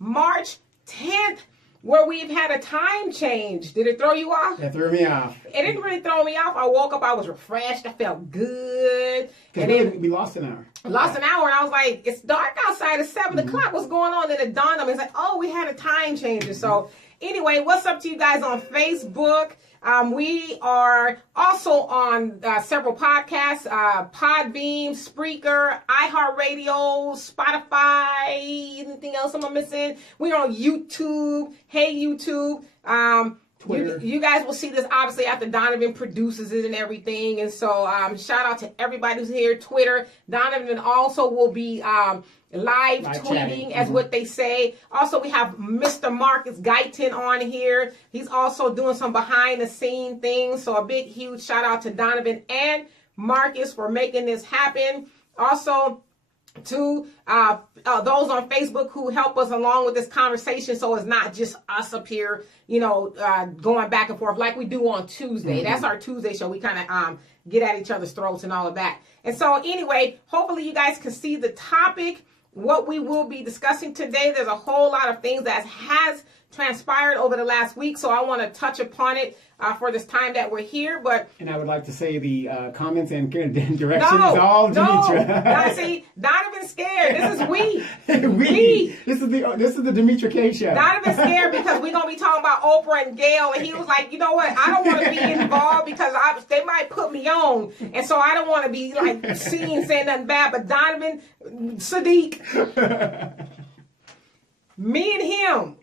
March 10th, where we've had a time change. Did it throw you off? It threw me off. It didn't really throw me off. I woke up, I was refreshed, I felt good. And then we lost an hour. Lost an hour, and I was like, it's dark outside, it's 7 o'clock, what's going on? Then it dawned on me, it's like, oh, we had a time change. So anyway, what's up to you guys on Facebook? We are also on several podcasts, Podbeam, Spreaker, iHeartRadio, Spotify, anything else I'm missing? We're on YouTube. Hey, YouTube. Twitter. You guys will see this obviously after Donovan produces it and everything. And so shout out to everybody who's here. Twitter. Donovan also will be live tweeting as what they say. Also, we have Mr. Marcus Guyton on here. He's also doing some behind the scene things. So a big, huge shout out to Donovan and Marcus for making this happen. Also, to those on Facebook who help us along with this conversation, so it's not just us up here, going back and forth like we do on Tuesday. That's our Tuesday show. We kind of get at each other's throats and all of that. And so anyway, hopefully you guys can see the topic, what we will be discussing today. There's a whole lot of things that has transpired over the last week, so I want to touch upon it for this time that we're here. And I would like to say the comments and directions is all Demetra. No, see, Donovan's scared. This is we. This is the Demetra K show. Donovan's scared because we're gonna be talking about Oprah and Gayle, and he was like, you know what? I don't want to be involved because they might put me on, and so I don't want to be like seen saying nothing bad. But Donovan, Sadiq, me and him.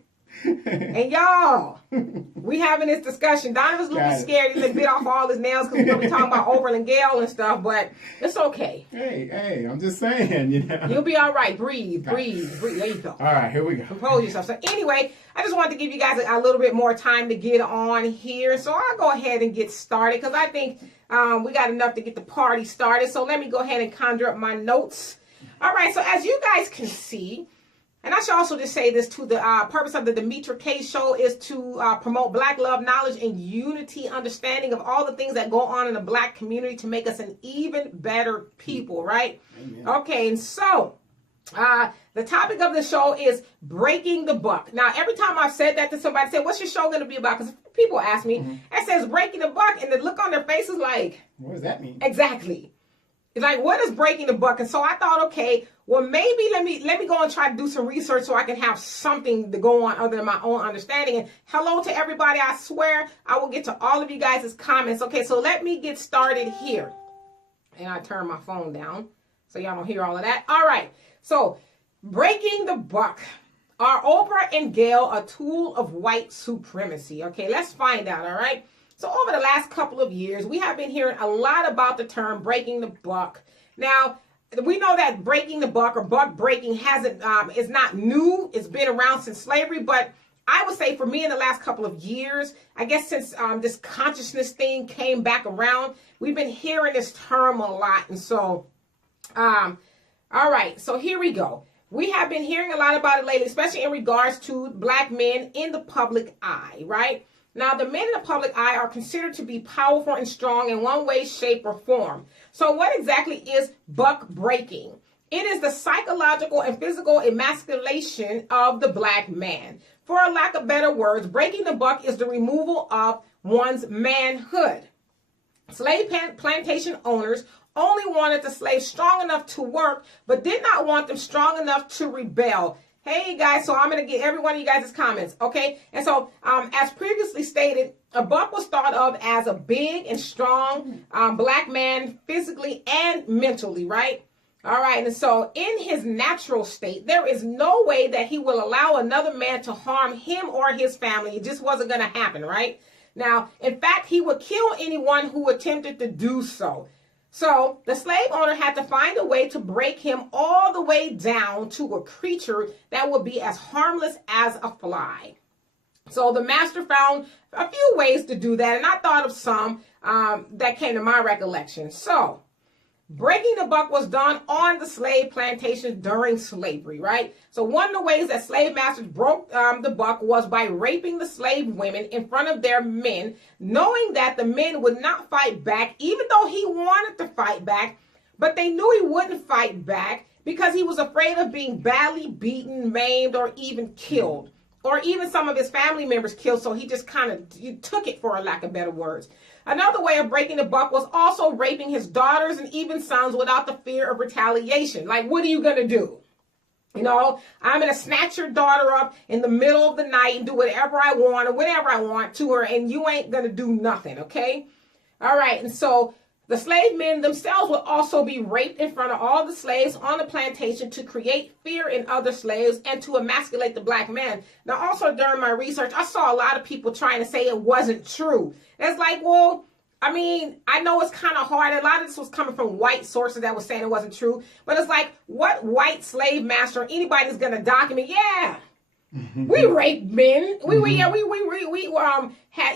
And y'all, we having this discussion. Donovan's a little scared. He's bit off all his nails because we're going to be talking about Oprah and Gayle and stuff, but it's okay. Hey, I'm just saying, You'll be all right. Breathe. There you go. All right, here we go. Compose yourself. So anyway, I just wanted to give you guys a little bit more time to get on here. So I'll go ahead and get started because I think we got enough to get the party started. So let me go ahead and conjure up my notes. All right, so as you guys can see, and I should also just say this too, the purpose of the Demetra K show is to promote Black love, knowledge, and unity, understanding of all the things that go on in the Black community to make us an even better people, right? Amen. Okay, and so the topic of the show is breaking the buck. Now, every time I've said that to somebody, say, what's your show going to be about? Because people ask me, it says breaking the buck, and the look on their face is like, what does that mean? Exactly. It's like, what is breaking the buck? And so I thought, okay, well, maybe let me go and try to do some research so I can have something to go on other than my own understanding. And hello to everybody. I swear I will get to all of you guys' comments. Okay, so let me get started here. And I turn my phone down so y'all don't hear all of that. All right, so breaking the buck. Are Oprah and Gayle a tool of white supremacy? Okay, let's find out, all right? So over the last couple of years, we have been hearing a lot about the term breaking the buck. Now, we know that breaking the buck or buck breaking is not new. It's been around since slavery. But I would say for me in the last couple of years, I guess since this consciousness thing came back around, we've been hearing this term a lot. And so, all right, so here we go. We have been hearing a lot about it lately, especially in regards to Black men in the public eye, right? Now, the men in the public eye are considered to be powerful and strong in one way, shape, or form. So what exactly is buck breaking? It is the psychological and physical emasculation of the Black man. For a lack of better words, breaking the buck is the removal of one's manhood. Slave plantation owners only wanted the slaves strong enough to work, but did not want them strong enough to rebel. Hey guys, so I'm going to get every one of you guys' comments, okay? And so, as previously stated, a buck was thought of as a big and strong black man physically and mentally, right? All right, and so in his natural state, there is no way that he will allow another man to harm him or his family. It just wasn't going to happen, right? Now, in fact, he would kill anyone who attempted to do so. So the slave owner had to find a way to break him all the way down to a creature that would be as harmless as a fly. So the master found a few ways to do that, and I thought of some that came to my recollection. So breaking the buck was done on the slave plantations during slavery, right? So one of the ways that slave masters broke the buck was by raping the slave women in front of their men, knowing that the men would not fight back, even though he wanted to fight back, but they knew he wouldn't fight back because he was afraid of being badly beaten, maimed, or even killed, or even some of his family members killed, so he just kind of took it, for a lack of better words. Another way of breaking the buck was also raping his daughters and even sons without the fear of retaliation. Like, what are you going to do? You know, I'm going to snatch your daughter up in the middle of the night and do whatever I want or whatever I want to her, and you ain't going to do nothing, okay? All right, and so the slave men themselves would also be raped in front of all the slaves on the plantation to create fear in other slaves and to emasculate the black man. Now, also during my research, I saw a lot of people trying to say it wasn't true. It's like, well, I mean, I know it's kind of hard. A lot of this was coming from white sources that was saying it wasn't true. But it's like, what white slave master or anybody is going to document? Yeah, we raped men. We had,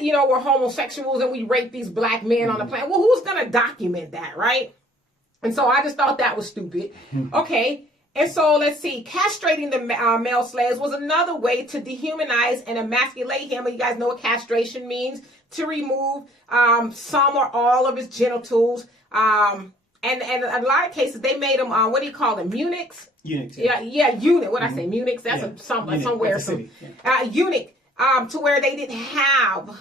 you know, we're homosexuals and we raped these black men on the planet. Well, who's going to document that, right? And so I just thought that was stupid. Okay. And so let's see, castrating the male slaves was another way to dehumanize and emasculate him. And you guys know what castration means: to remove some or all of his genitals. And in a lot of cases, they made them, what do you call them, eunuchs? Eunuchs. Yeah, eunuch. What I say, eunuchs? That's somewhere. Eunuch, to where they didn't have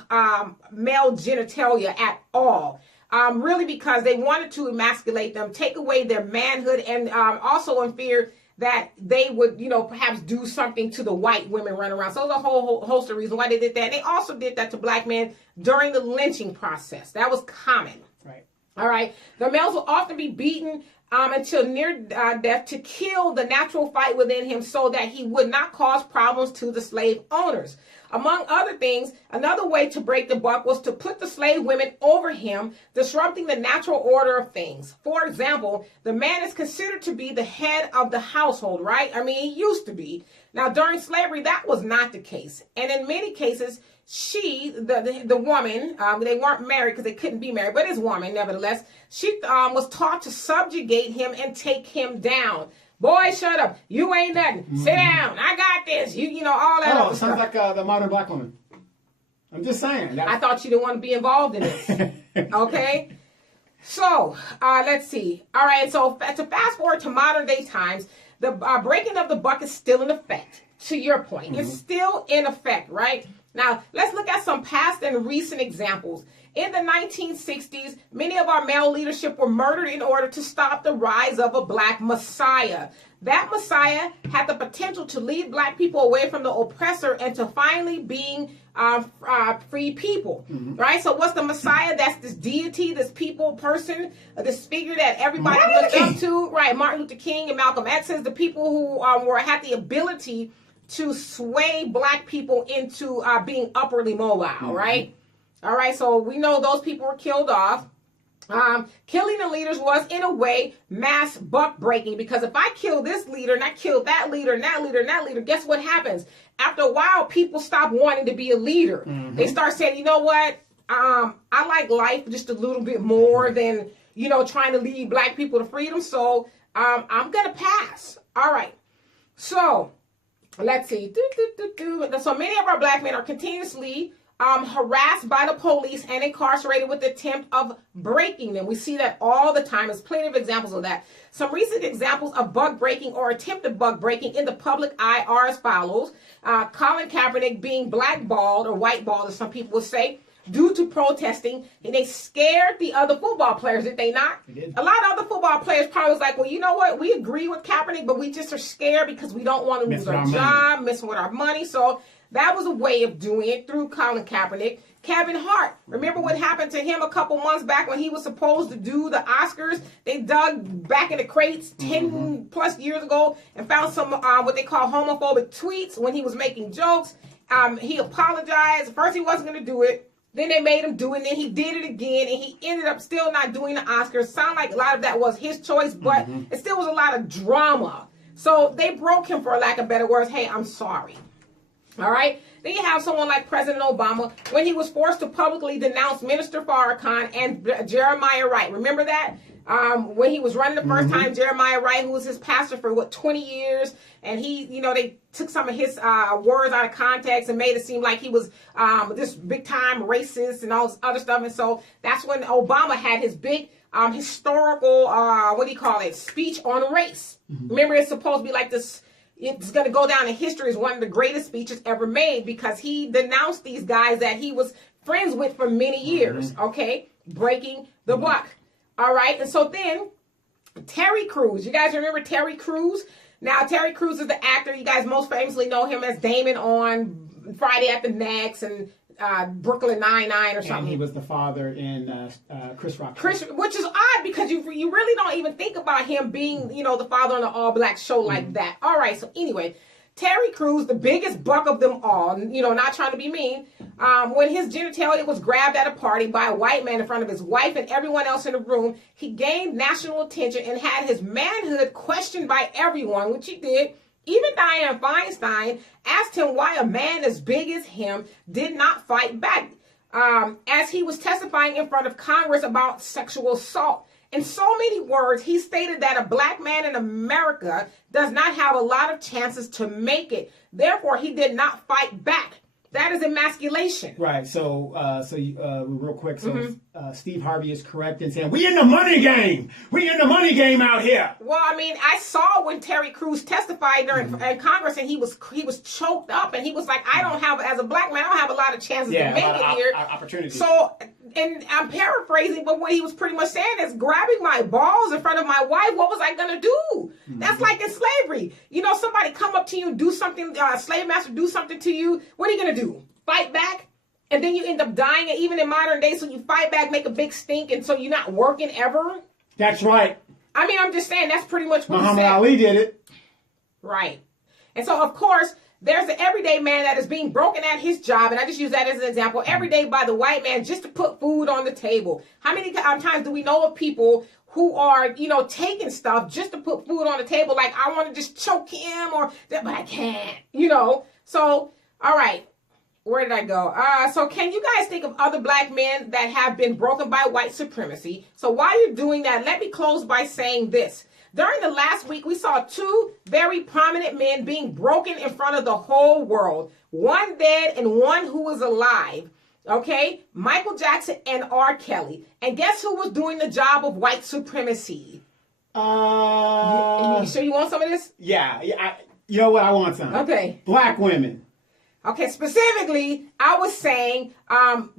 male genitalia at all. Really because they wanted to emasculate them, take away their manhood, and also in fear that they would, you know, perhaps do something to the white women running around. So there's a whole host of reasons why they did that. And they also did that to black men during the lynching process. That was common. Right. All right. The males will often be beaten until near death to kill the natural fight within him so that he would not cause problems to the slave owners. Among other things, another way to break the buck was to put the slave women over him, disrupting the natural order of things. For example, the man is considered to be the head of the household, right? I mean, he used to be. Now, during slavery, that was not the case. And in many cases, she, the woman, they weren't married because they couldn't be married, but his woman, nevertheless, she was taught to subjugate him and take him down. Boy, shut up. You ain't nothing. Sit down. I got this. You know, all that other sounds stuff. like the modern black woman. I'm just saying. I thought you didn't want to be involved in this. Okay? So, let's see. All right, so to fast forward to modern day times, the breaking of the buck is still in effect. To your point, it's still in effect, right? Now, let's look at some past and recent examples. In the 1960s, many of our male leadership were murdered in order to stop the rise of a black messiah. That messiah had the potential to lead black people away from the oppressor and to finally being free people, right? So what's the messiah? That's this deity, this people person, this figure that everybody looked up to, right? Martin Luther King and Malcolm X, the people who had the ability to sway black people into being upwardly mobile, right? All right, so we know those people were killed off. Killing the leaders was, in a way, mass buck breaking, because if I kill this leader and I kill that leader and that leader and that leader, guess what happens? After a while, people stop wanting to be a leader. They start saying, you know what? I like life just a little bit more than, you know, trying to lead black people to freedom. So I'm going to pass. All right. So let's see. So many of our black men are continuously harassed by the police and incarcerated with the attempt of breaking them. We see that all the time. There's plenty of examples of that. Some recent examples of buck breaking or attempted buck breaking in the public eye are as follows. Colin Kaepernick being blackballed or whiteballed, as some people would say, due to protesting, and they scared the other football players, did they not? They did. A lot of other football players probably was like, well, you know what? We agree with Kaepernick, but we just are scared because we don't want to lose our job, messing with our money. So that was a way of doing it through Colin Kaepernick. Kevin Hart, remember what happened to him a couple months back when he was supposed to do the Oscars? They dug back in the crates 10 plus years ago and found some what they call homophobic tweets when he was making jokes. He apologized. First he wasn't going to do it. Then they made him do it. And then he did it again. And he ended up still not doing the Oscars. Sound like a lot of that was his choice, but it still was a lot of drama. So they broke him, for lack of better words. Hey, I'm sorry. All right. Then you have someone like President Obama when he was forced to publicly denounce Minister Farrakhan and Jeremiah Wright. Remember that? When he was running the first time, Jeremiah Wright, who was his pastor for 20 years, and he, they took some of his words out of context and made it seem like he was this big time racist and all this other stuff. And so that's when Obama had his big historical, speech on race. Remember, it's supposed to be like this. It's going to go down in history as one of the greatest speeches ever made because he denounced these guys that he was friends with for many years, okay? Breaking the buck. All right? And so then Terry Crews. You guys remember Terry Crews? Now, Terry Crews is the actor. You guys most famously know him as Damon on Friday at the Next and Brooklyn Nine-Nine or something. And he was the father in Chris Rock. Which is odd because you really don't even think about him being, the father on an all-black show like that. All right, so anyway, Terry Crews, the biggest buck of them all, not trying to be mean, when his genitalia was grabbed at a party by a white man in front of his wife and everyone else in the room, he gained national attention and had his manhood questioned by everyone, which he did. Even Dianne Feinstein asked him why a man as big as him did not fight back as he was testifying in front of Congress about sexual assault. In so many words, he stated that a black man in America does not have a lot of chances to make it. Therefore, he did not fight back. That is emasculation. Right. So, real quick. So, Steve Harvey is correct in saying we in the money game. We in the money game out here. Well, I mean, I saw when Terry Crews testified during Congress, and he was choked up, and he was like, "I don't have, as a black man, I don't have a lot of chances to make it here." Opportunities. So, and I'm paraphrasing, but what he was pretty much saying is, grabbing my balls in front of my wife, what was I gonna do? That's like in slavery. Somebody come up to you, do something, slave master do something to you. What are you gonna do? Fight back? And then you end up dying, and even in modern day, so you fight back, make a big stink, and so you're not working ever? That's right. I mean, I'm just saying, that's pretty much what Muhammad Ali did it. Right. And so, of course, there's the everyday man that is being broken at his job, and I just use that as an example, every day by the white man just to put food on the table. How many times do we know of people who are, taking stuff just to put food on the table, like, I want to just choke him, but I can't, So, all right. Where did I go? So can you guys think of other black men that have been broken by white supremacy? So while you're doing that, let me close by saying this. During the last week, we saw two very prominent men being broken in front of the whole world. One dead and one who was alive. Okay? Michael Jackson and RKelly. And guess who was doing the job of white supremacy? You sure you want some of this? Yeah. You know what? I want some. Okay. Black women. Okay, specifically, I was saying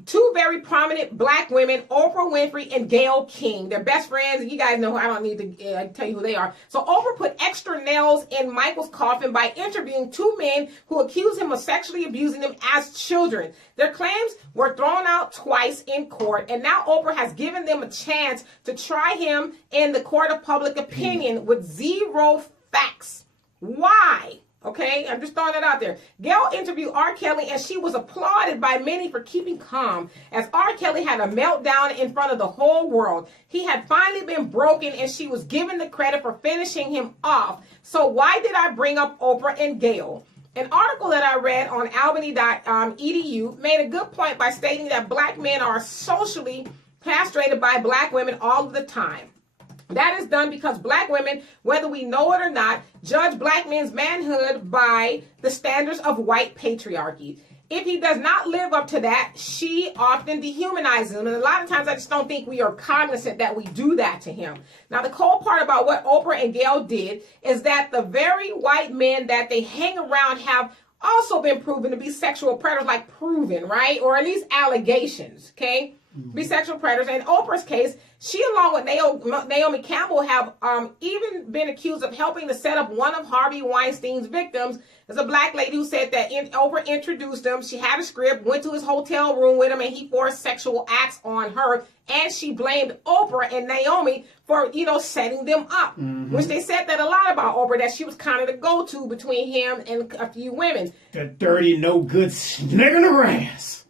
two very prominent black women, Oprah Winfrey and Gayle King. They're best friends. You guys know, I don't need to tell you who they are. So Oprah put extra nails in Michael's coffin by interviewing two men who accused him of sexually abusing them as children. Their claims were thrown out twice in court, and now Oprah has given them a chance to try him in the court of public opinion with zero facts. Why? Okay, I'm just throwing it out there. Gayle interviewed RKelly, and she was applauded by many for keeping calm, as RKelly had a meltdown in front of the whole world. He had finally been broken, and she was given the credit for finishing him off. So why did I bring up Oprah and Gayle? An article that I read on albany.edu made a good point by stating that black men are socially castrated by black women all of the time. That is done because black women, whether we know it or not, judge black men's manhood by the standards of white patriarchy. If he does not live up to that, she often dehumanizes him. And a lot of times I just don't think we are cognizant that we do that to him. Now, the cool part about what Oprah and Gayle did is that the very white men that they hang around have also been proven to be sexual predators, like proven, right? Or at least allegations, okay? Be sexual predators. In Oprah's case, she along with Naomi Campbell have even been accused of helping to set up one of Harvey Weinstein's victims. There's a black lady who said that Oprah introduced him. She had a script, went to his hotel room with him, and he forced sexual acts on her. And she blamed Oprah and Naomi for, setting them up. Which they said that a lot about Oprah, that she was kind of the go-to between him and a few women. The dirty, no good snake in the grass.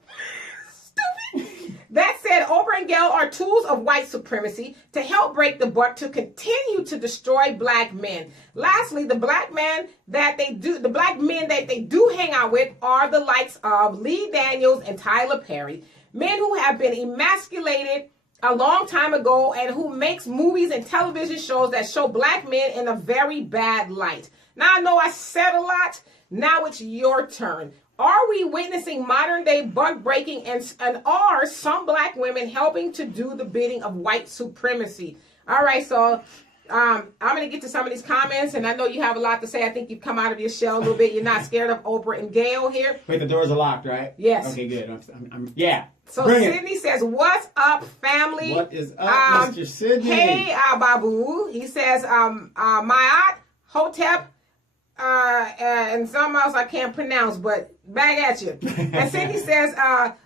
That said, Oprah and Gayle are tools of white supremacy to help break the buck to continue to destroy black men. Lastly, the black men that they do hang out with are the likes of Lee Daniels and Tyler Perry, men who have been emasculated a long time ago and who makes movies and television shows that show black men in a very bad light. Now, I know I said a lot. Now it's your turn. Are we witnessing modern day buck breaking and are some black women helping to do the bidding of white supremacy? All right, so I'm going to get to some of these comments, and I know you have a lot to say. I think you've come out of your shell a little bit. You're not scared of Oprah and Gayle here. Wait, the doors are locked, right? Yes. Okay, good. Yeah. So Sydney says, "What's up, family? What is up, Mr. Sydney? Hey, Babu." He says, "Mayat, Hotep, and something else I can't pronounce, but back at you." And Cindy says,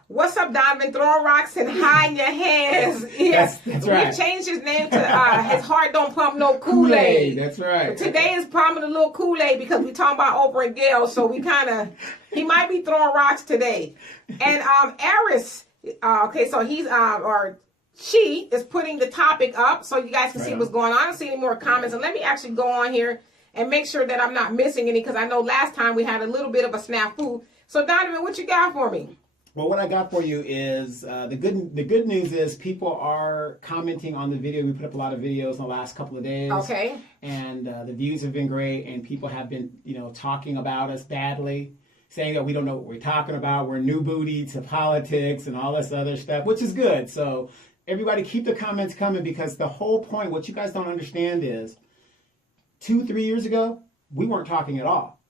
"What's up, Donovan? Throwing rocks and hiding your hands." Yes, that's right. We changed his name to his heart don't pump no Kool-Aid. That's right. But today is pumping a little Kool-Aid because we talking about Oprah and Gayle, so he might be throwing rocks today. And Eris, okay, so he's or she is putting the topic up so you guys can see what's going on. I don't see any more comments, and let me actually go on here and make sure that I'm not missing any, because I know last time we had a little bit of a snafu. So Donovan, what you got for me? Well, what I got for you is the good news is people are commenting on the video. We put up a lot of videos in the last couple of days. Okay. And the views have been great, and people have been, talking about us badly, saying that we don't know what we're talking about. We're new booty to politics and all this other stuff, which is good. So everybody keep the comments coming, because the whole point, what you guys don't understand is 2-3 years ago, we weren't talking at all.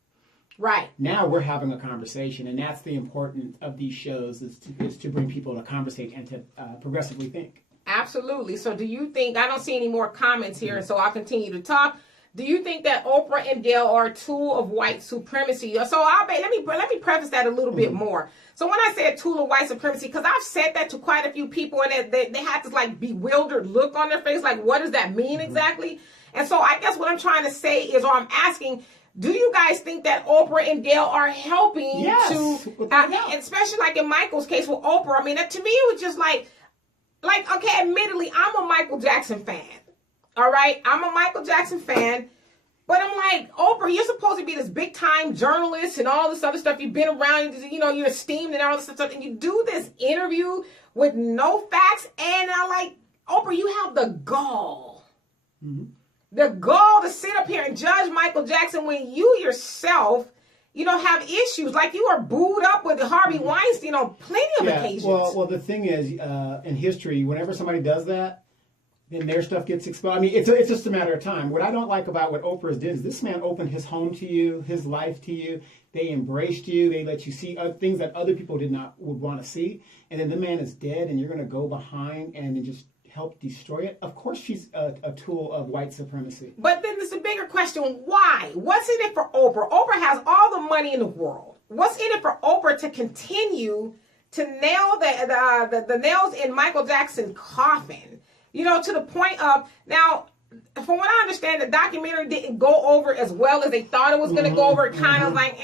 Right. Now we're having a conversation, and that's the importance of these shows is to bring people to conversate and to progressively think. Absolutely. So do you think, I don't see any more comments here, so I'll continue to talk. Do you think that Oprah and Gayle are a tool of white supremacy? So let me preface that a little bit more. So when I say a tool of white supremacy, because I've said that to quite a few people, and they had this bewildered look on their face, like, what does that mean exactly? And so I guess what I'm trying to say is, or I'm asking, do you guys think that Oprah and Gayle are helping to, especially like in Michael's case with Oprah? I mean, to me, it was just like, okay, admittedly, I'm a Michael Jackson fan. All right. I'm a Michael Jackson fan. But I'm like, Oprah, you're supposed to be this big time journalist and all this other stuff. You've been around, you're esteemed and all this stuff. And you do this interview with no facts. And I'm like, Oprah, you have the gall. Mm-hmm. The gall to sit up here and judge Michael Jackson when you yourself, have issues. Like, you are booed up with Harvey Weinstein on plenty of occasions. Well, the thing is, in history, whenever somebody does that, then their stuff gets exposed. I mean, it's just a matter of time. What I don't like about what Oprah did is this man opened his home to you, his life to you. They embraced you. They let you see things that other people would want to see. And then the man is dead, and you're going to go behind and then just help destroy it. Of course, she's a tool of white supremacy. But then there's a bigger question. Why? What's in it for Oprah? Oprah has all the money in the world. What's in it for Oprah to continue to nail the nails in Michael Jackson's coffin? To the point of, now, from what I understand, the documentary didn't go over as well as they thought it was going to go over. It kind of like,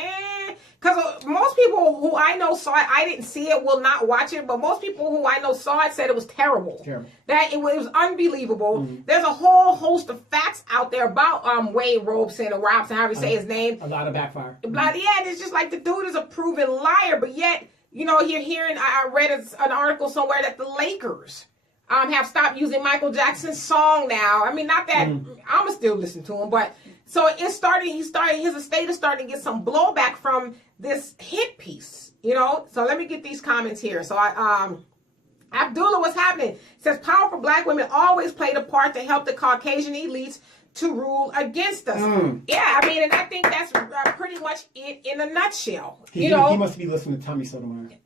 because most people who I know saw it, I didn't see it, will not watch it, but most people who I know saw it said it was terrible. That it was unbelievable. Mm-hmm. There's a whole host of facts out there about Wade Robson or Robson, however you say his name. A lot of backfire. Yeah, it's just like the dude is a proven liar, but yet, you're hearing, I read an article somewhere that the Lakers have stopped using Michael Jackson's song now. I mean, not that I'm still listen to him, but so his estate is starting to get some blowback from this hit piece, So let me get these comments here. So Abdullah, what's happening? Says powerful black women always played a part to help the Caucasian elites to rule against us. Yeah, I mean, and I think that's pretty much it in a nutshell. He must be listening to Tommy Sotomayor.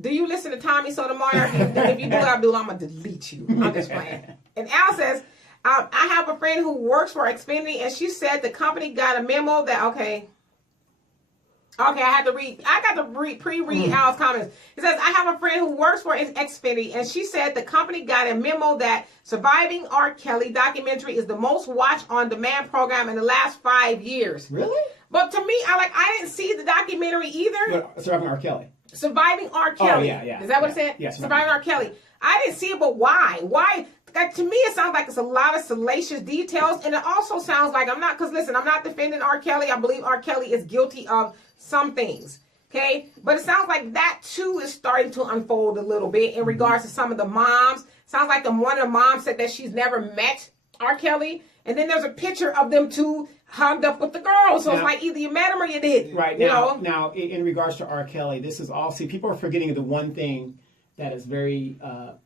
Do you listen to Tommy Sotomayor? If you do, Abdul, I'm going to delete you. I'm just playing. And Al says, I have a friend who works for Xfinity, and she said the company got a memo that, okay, I got to pre-read Al's comments. It says, I have a friend who works for Xfinity, and she said the company got a memo that Surviving R. Kelly documentary is the most watched on-demand program in the last 5 years. Really? But to me, I didn't see the documentary either. Surviving R. Kelly. Surviving R. Kelly. Oh, yeah. Is that what it said? Yes. Surviving R. Kelly. I didn't see it, but why? Why? To me, it sounds like it's a lot of salacious details, and it also sounds like I'm not defending R. Kelly. I believe R. Kelly is guilty of some things, okay? But it sounds like that, too, is starting to unfold a little bit in regards to some of the moms. Sounds like one of the moms said that she's never met R. Kelly, and then there's a picture of them two hugged up with the girl. So it's like either you met him or you didn't. Right. Now, in regards to R. Kelly, this is all, see, people are forgetting the one thing that is very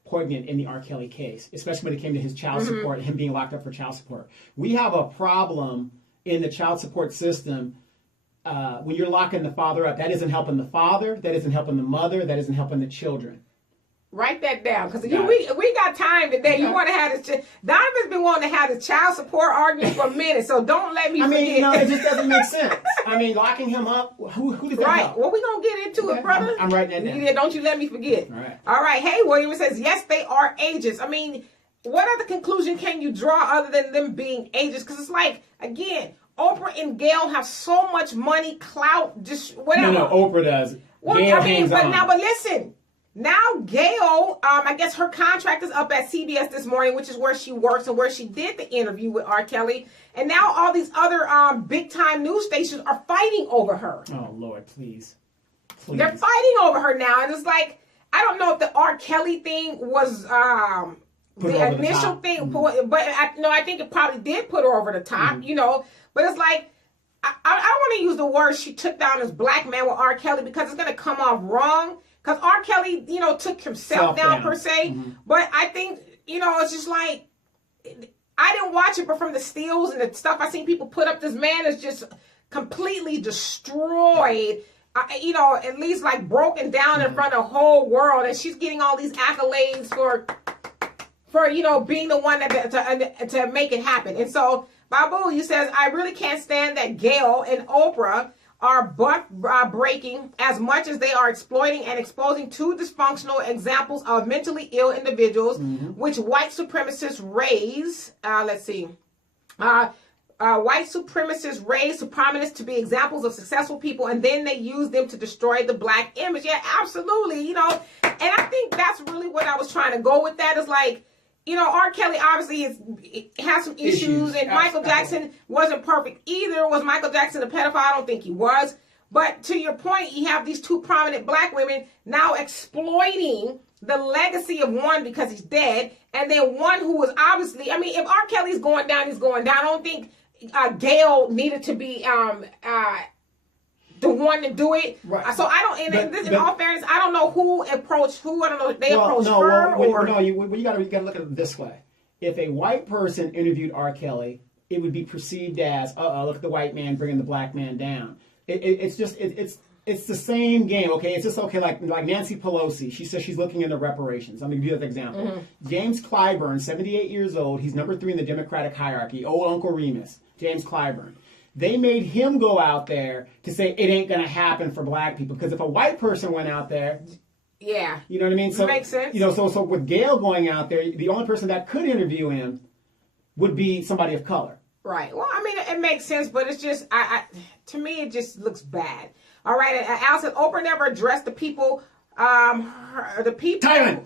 poignant in the R. Kelly case, especially when it came to his child support, him being locked up for child support. We have a problem in the child support system when you're locking the father up. That isn't helping the father, that isn't helping the mother, that isn't helping the children. Write that down, because we got time today. You want to have this. Donovan's been wanting to have the child support argument for a minute, so don't let me forget. It just doesn't make sense. Locking him up, who does that help? Well, we're going to get into it, brother. I'm writing that down. Yeah, don't you let me forget. All right. Hey, William says, yes, they are agents. What other conclusion can you draw other than them being agents? Because it's like, again, Oprah and Gayle have so much money, clout, just whatever. No, Oprah does. Gayle but listen. Now, Gayle, I guess her contract is up at CBS this morning, which is where she works and where she did the interview with R. Kelly. And now all these other big-time news stations are fighting over her. Oh, Lord, please. They're fighting over her now. And it's like, I don't know if the R. Kelly thing was the initial thing, but I think it probably did put her over the top, But it's like, I don't want to use the word she took down as black man with R. Kelly because it's going to come off wrong. Because R. Kelly, took himself down per se. But I think, it's just like, I didn't watch it, but from the stills and the stuff I seen people put up, this man is just completely destroyed, at least like broken down in front of the whole world. And she's getting all these accolades for being the one to make it happen. And so, Babu, you says, I really can't stand that Gayle and Oprah are butt-breaking as much as they are exploiting and exposing two dysfunctional examples of mentally ill individuals, which white supremacists raise. White supremacists raise to prominence to be examples of successful people, and then they use them to destroy the black image. Yeah, absolutely. And I think that's really what I was trying to go with. That is like, R. Kelly obviously has some issues, and Michael Jackson wasn't perfect either. Was Michael Jackson a pedophile? I don't think he was. But to your point, you have these two prominent black women now exploiting the legacy of one because he's dead, and then one who was obviously, if R. Kelly's going down, he's going down. I don't think Gayle needed to be the one to do it. Right. So I don't, in all fairness, I don't know who approached who. I don't know if they approached her or... No, you got to look at it this way. If a white person interviewed R. Kelly, it would be perceived as, look at the white man bringing the black man down. It's the same game, okay? It's just, okay, like Nancy Pelosi. She says she's looking into reparations. I'm going to give you that example. James Clyburn, 78 years old. He's number 3 in the Democratic hierarchy. Old Uncle Remus, James Clyburn. They made him go out there to say it ain't going to happen for black people. Because if a white person went out there... Yeah. You know what I mean? So, makes sense. So with Gayle going out there, the only person that could interview him would be somebody of color. Right. Well, it makes sense, but it's just, to me, it just looks bad. All right. And Al said, Oprah never addressed the people, Tylen!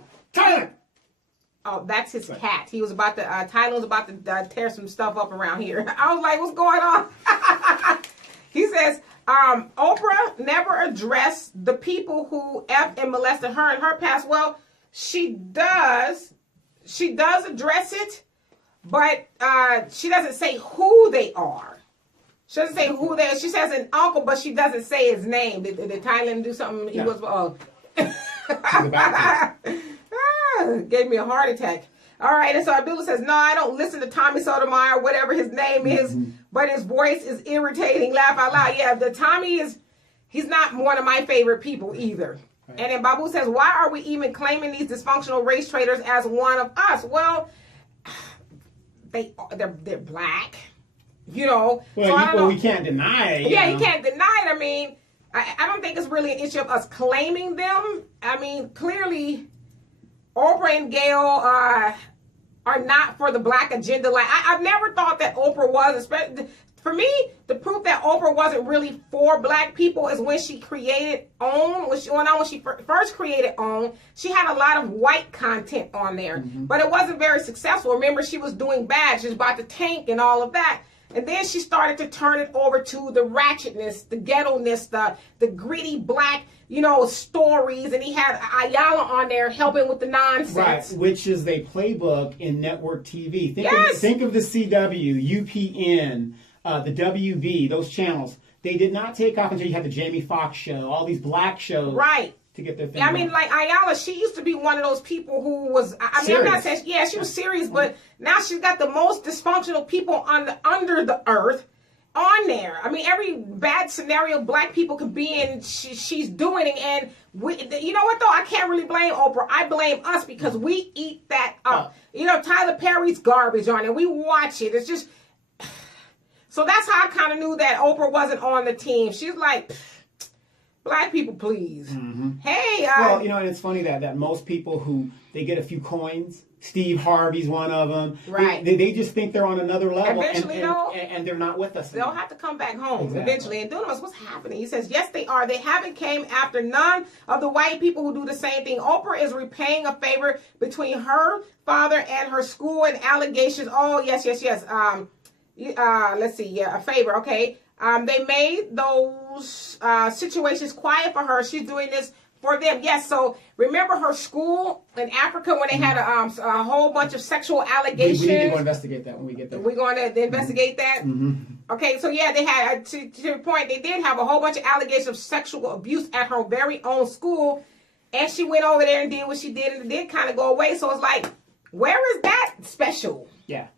Oh, that's his cat. He was about to, Tylen was about to tear some stuff up around here. I was like, what's going on? He says, Oprah never addressed the people who effed and molested her in her past. Well, she does address it, but she doesn't say who they are. She doesn't say who they are. She says an uncle, but she doesn't say his name. Did Tylen do something? He was... gave me a heart attack. All right, and so Abdullah says, no, I don't listen to Tommy Sotomayor, whatever his name is, but his voice is irritating. Laugh out loud. Yeah, the Tommy he's not one of my favorite people either. Right. And then Babu says, why are we even claiming these dysfunctional race traders as one of us? Well, they're black, you know. Well, so we can't deny it. Yeah, you can't deny it. I mean, I don't think it's really an issue of us claiming them. I mean, clearly, Oprah and Gayle are not for the black agenda. Like, I've never thought that Oprah was, especially for me, the proof that Oprah wasn't really for black people is when she created OWN. When she first created OWN, she had a lot of white content on there, but it wasn't very successful. Remember, she was doing bad. She was about to tank and all of that. And then she started to turn it over to the ratchetness, the ghetto-ness, the gritty black, you know, stories. And he had Ayala on there helping with the nonsense. Right, which is a playbook in network TV. Think of the CW, UPN, the WB, those channels. They did not take off until you had the Jamie Foxx show, all these black shows. Right. To get their thing I mean, like Ayala, she used to be one of those people who was, I mean, I'm not saying, yeah, she was serious, but now she's got the most dysfunctional people under the earth on there. I mean, every bad scenario black people could be in, she's doing it. And you know what, though? I can't really blame Oprah. I blame us because we eat that up. You know, Tyler Perry's garbage on it. We watch it. It's just, so that's how I kind of knew that Oprah wasn't on the team. She's like, black people, please. Hey. Well, you know, and it's funny that most people who, they get a few coins, Steve Harvey's one of them. Right. They just think they're on another level. Eventually, and they're not with us. They'll have to come back home Exactly. eventually. And Dunamis, what's happening? He says, yes, they are. They haven't came after none of the white people who do the same thing. Oprah is repaying a favor between her father and her school and allegations. Oh, yes. Let's see. Yeah, a favor. Okay. They made those situations quiet for her. She's doing this for them. Yes, so remember her school in Africa when they had a whole bunch of sexual allegations? We need to go investigate that when we get there. We're going to investigate that? Okay, so yeah, they had, to your point, they did have a whole bunch of allegations of sexual abuse at her very own school, and she went over there and did what she did, and it did kind of go away. So it's like, where is that special? Yeah.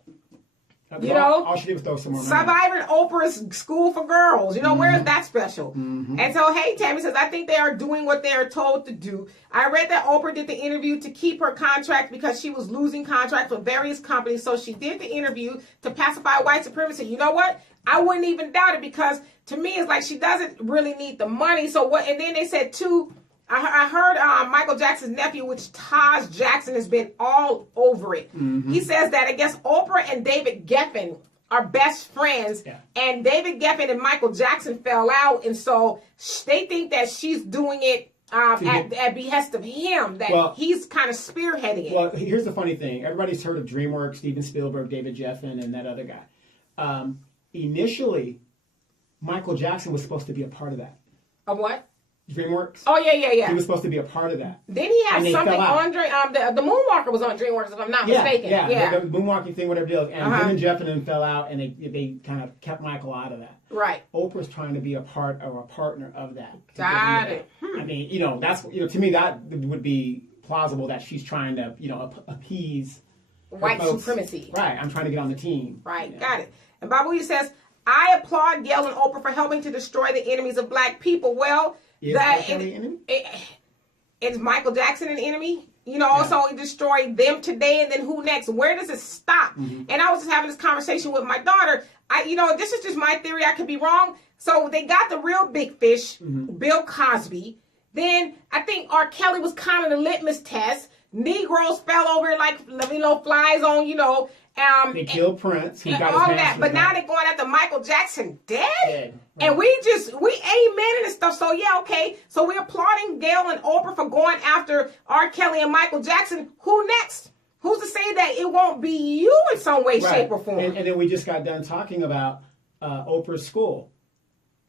You know, all she did was throw some more surviving Oprah's school for girls. You know, where is that special? And so, hey, Tammy says, I think they are doing what they are told to do. I read that Oprah did the interview to keep her contract because she was losing contracts with various companies. So she did the interview to pacify white supremacy. You know what? I wouldn't even doubt it because to me, it's like she doesn't really need the money. So what? And then they said, too, I heard Michael Jackson's nephew, which Taj Jackson, has been all over it. He says that I guess Oprah and David Geffen are best friends, and David Geffen and Michael Jackson fell out, and so they think that she's doing it at behest of him, that he's kind of spearheading it. Well, here's the funny thing. Everybody's heard of DreamWorks, Steven Spielberg, David Geffen, and that other guy. Initially, Michael Jackson was supposed to be a part of that. Of what? DreamWorks. Oh, yeah. He was supposed to be a part of that. Then he had something on the Moonwalker was on DreamWorks, if I'm not mistaken. Yeah. The Moonwalking thing, whatever deal. And him and Jeff and them fell out, and they kind of kept Michael out of that. Right. Oprah's trying to be a part of a partner of that. Got it. I mean, you know, that's, you know, to me that would be plausible that she's trying to, you know, appease white supremacy. Right. I'm trying to get on the team. Right. Got it. And Babu says, I applaud Gayle and Oprah for helping to destroy the enemies of black people. Well, is Michael Jackson an enemy? You know, also destroy them today, and then who next? Where does it stop? And I was just having this conversation with my daughter. This is just my theory. I could be wrong. So they got the real big fish, Bill Cosby. Then I think RKelly was kind of the litmus test. Negroes fell over like, you know, flies on, you know. They killed Prince. He got all his that, but now they're going after Michael Jackson dead. Right. And we amening and stuff. So yeah, okay. So we're applauding Gayle and Oprah for going after R. Kelly and Michael Jackson. Who next? Who's to say that it won't be you in some way, shape, or form? And then we just got done talking about Oprah's school.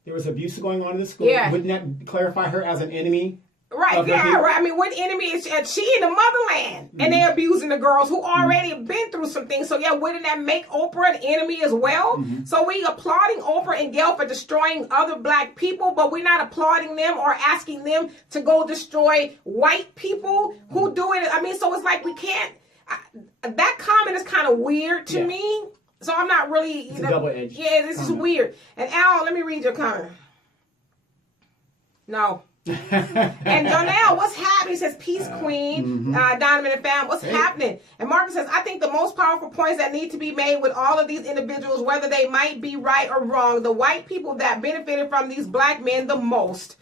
There was abuse going on in the school. Yeah. Wouldn't that clarify her as an enemy? Right, right. I mean, what enemy is she in the motherland? And they abusing the girls who already have been through some things. So yeah, wouldn't that make Oprah an enemy as well? So we applauding Oprah and Gayle for destroying other black people, but we're not applauding them or asking them to go destroy white people who do it. I mean, so it's like we can't. that comment is kind of weird to me. So I'm not really. It's a double-edged. Yeah, this is weird. And Al, let me read your comment. No. And Jonelle, what's happening? He says, peace, queen. Donovan and fam, what's happening? And Marcus says, I think the most powerful points that need to be made with all of these individuals, whether they might be right or wrong, the white people that benefited from these black men the most.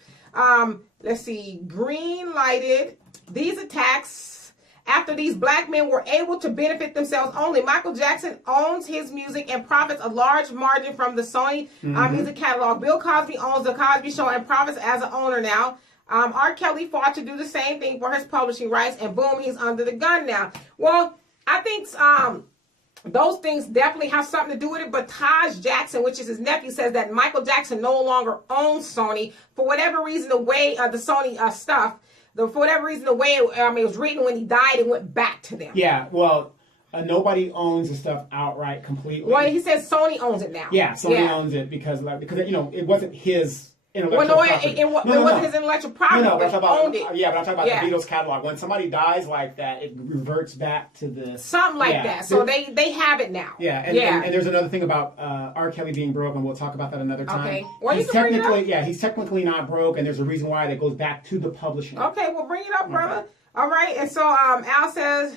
Let's see, green lighted these attacks after these black men were able to benefit themselves only. Michael Jackson owns his music and profits a large margin from the Sony music catalog. Bill Cosby owns the Cosby Show and profits as an owner now. RKelly fought to do the same thing for his publishing rights, and boom, he's under the gun now. Well, I think those things definitely have something to do with it, but Taj Jackson, which is his nephew, says that Michael Jackson no longer owns Sony. For whatever reason, the way the Sony stuff, for whatever reason, the way it was written when he died, it went back to them. Yeah, well, nobody owns the stuff outright completely. Well, he says Sony owns it now. Yeah, Sony owns it because it wasn't his intellectual property. It wasn't his intellectual property, but he owned it. Yeah, but I'm talking about the Beatles catalog. When somebody dies like that, it reverts back to the... Something like that. So they have it now. Yeah, and there's another thing about R. Kelly being broke, and we'll talk about that another time. Okay. Well, he's technically not broke, and there's a reason why that goes back to the publishing. Okay, well, bring it up, brother. All right, and so Al says...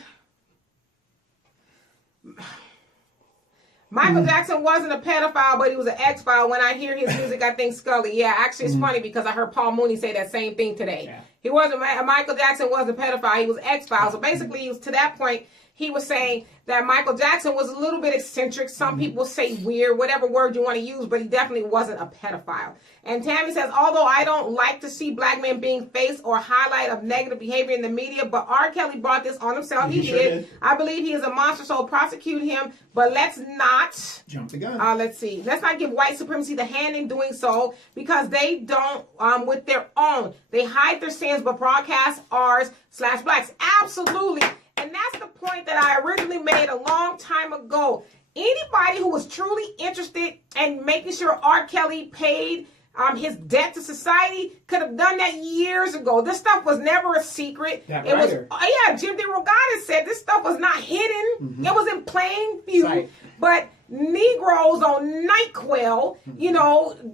Michael Jackson wasn't a pedophile, but he was an X-File. When I hear his music, I think Scully. Yeah, actually, it's funny because I heard Paul Mooney say that same thing today. Yeah. He wasn't. Michael Jackson wasn't a pedophile. He was X-File. So basically, he was, to that point, he was saying that Michael Jackson was a little bit eccentric. Some people say weird, whatever word you want to use, but he definitely wasn't a pedophile. And Tammy says, although I don't like to see black men being faced or highlight of negative behavior in the media, but R. Kelly brought this on himself. He did. I believe he is a monster, so prosecute him. But let's not jump the gun. Let's see. Let's not give white supremacy the hand in doing so, because they don't with their own. They hide their sins but broadcast ours/blacks. Absolutely. And that's the point that I originally made a long time ago. Anybody who was truly interested in making sure R. Kelly paid his debt to society could have done that years ago. This stuff was never a secret. Jim DeRogatis said this stuff was not hidden. It was in plain view. Right. But Negroes on NyQuil,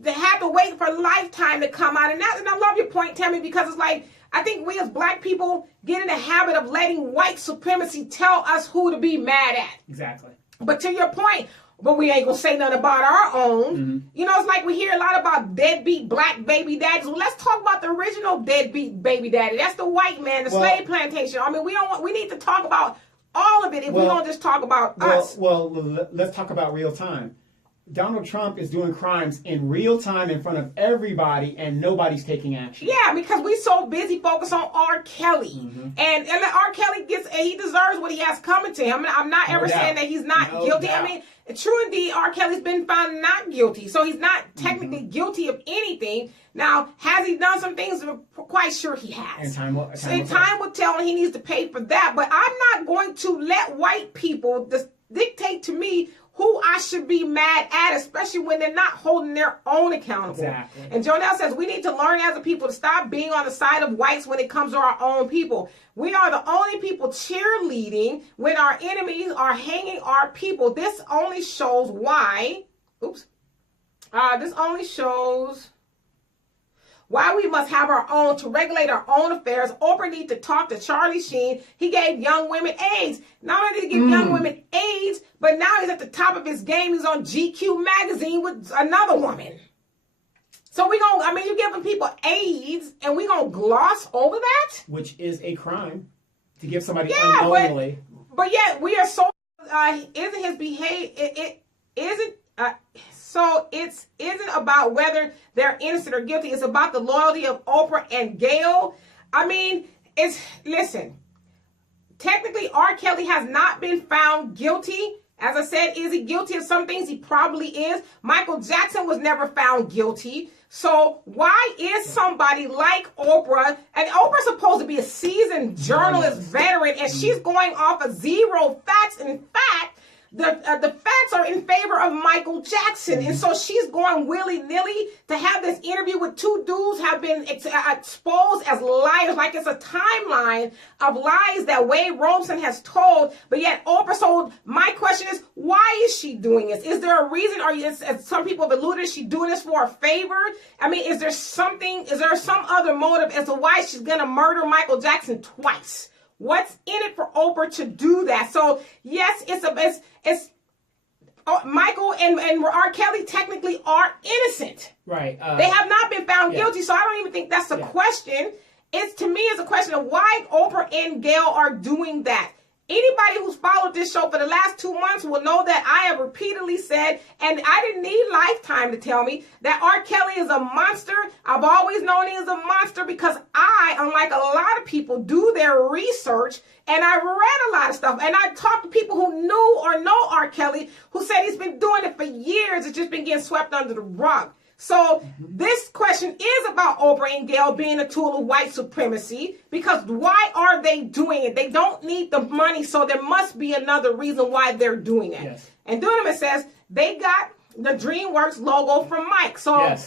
they had to wait for Lifetime to come out. And I love your point, Tammy, because it's like, I think we as black people get in the habit of letting white supremacy tell us who to be mad at. Exactly. But to your point, but we ain't gonna say nothing about our own. It's like we hear a lot about deadbeat black baby daddies. Well, let's talk about the original deadbeat baby daddy. That's the white man, the slave plantation. I mean, we need to talk about all of it if we don't just talk about us. Well, let's talk about real time. Donald Trump is doing crimes in real time in front of everybody, and nobody's taking action. Yeah, because we're so busy focused on R. Kelly. And R. Kelly he deserves what he has coming to him. I'm not ever saying that he's not guilty. Doubt. I mean, true indeed, R. Kelly's been found not guilty. So he's not technically guilty of anything. Now, has he done some things? I'm quite sure he has. And time will tell, and he needs to pay for that. But I'm not going to let white people dictate to me who I should be mad at, especially when they're not holding their own accountable. Exactly. And Jonelle says, we need to learn as a people to stop being on the side of whites when it comes to our own people. We are the only people cheerleading when our enemies are hanging our people. This only shows why, why we must have our own to regulate our own affairs. Oprah needs to talk to Charlie Sheen. He gave young women AIDS. Not only did he give young women AIDS, but now he's at the top of his game. He's on GQ magazine with another woman. So you're giving people AIDS, and we're going to gloss over that? Which is a crime to give somebody unknowingly. But yet we are so, isn't his behavior, so it isn't about whether they're innocent or guilty. It's about the loyalty of Oprah and Gayle. I mean, listen, technically R. Kelly has not been found guilty. As I said, is he guilty of some things? He probably is. Michael Jackson was never found guilty. So why is somebody like Oprah, and Oprah's supposed to be a seasoned journalist veteran, and she's going off of zero facts. In fact, the facts are in favor of Michael Jackson. And so she's going willy-nilly to have this interview with two dudes have been exposed as liars, like it's a timeline of lies that Wade Robson has told, but yet Oprah. So my question is, why is she doing this? Is there a reason? Or as some people have alluded, is she doing this for a favor? I mean, is there some other motive as to why she's going to murder Michael Jackson twice? What's in it for Oprah to do that? So yes, it's Michael and R. Kelly technically are innocent. Right. They have not been found guilty, so I don't even think that's a question. To me, it's a question of why Oprah and Gayle are doing that. Anybody who's followed this show for the last 2 months will know that I have repeatedly said, and I didn't need Lifetime to tell me, that R. Kelly is a monster. I've always known he is a monster because I, unlike a lot of people, do their research, and I read a lot of stuff. And I talked to people who knew or know R. Kelly who said he's been doing it for years. It's just been getting swept under the rug. So this question is about Oprah and Gayle being a tool of white supremacy, because why are they doing it? They don't need the money, so there must be another reason why they're doing it. Yes. And Dunamis says they got the DreamWorks logo from Mike. So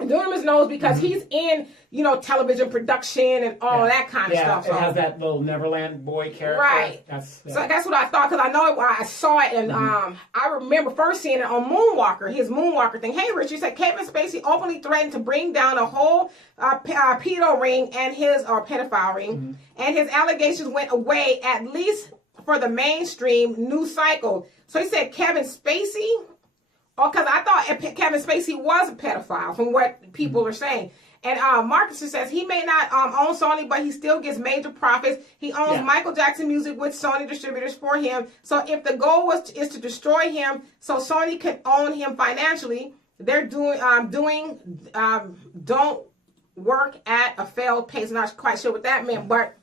Dunamis knows because he's in, television production and all of that kind of stuff. So. It has that little Neverland boy character. Right. So that's what I thought, because I know I saw it, and I remember first seeing it on Moonwalker, his Moonwalker thing. Hey, Rich, you said Kevin Spacey openly threatened to bring down a whole pedo ring and pedophile ring, and his allegations went away, at least for the mainstream news cycle. So he said Kevin Spacey. Oh, because I thought Kevin Spacey was a pedophile from what people are saying. And Marcus says he may not own Sony, but he still gets major profits. He owns Michael Jackson music with Sony distributors for him. So if the goal is to destroy him so Sony can own him financially, they're don't work at a failed pace. Not quite sure what that meant, but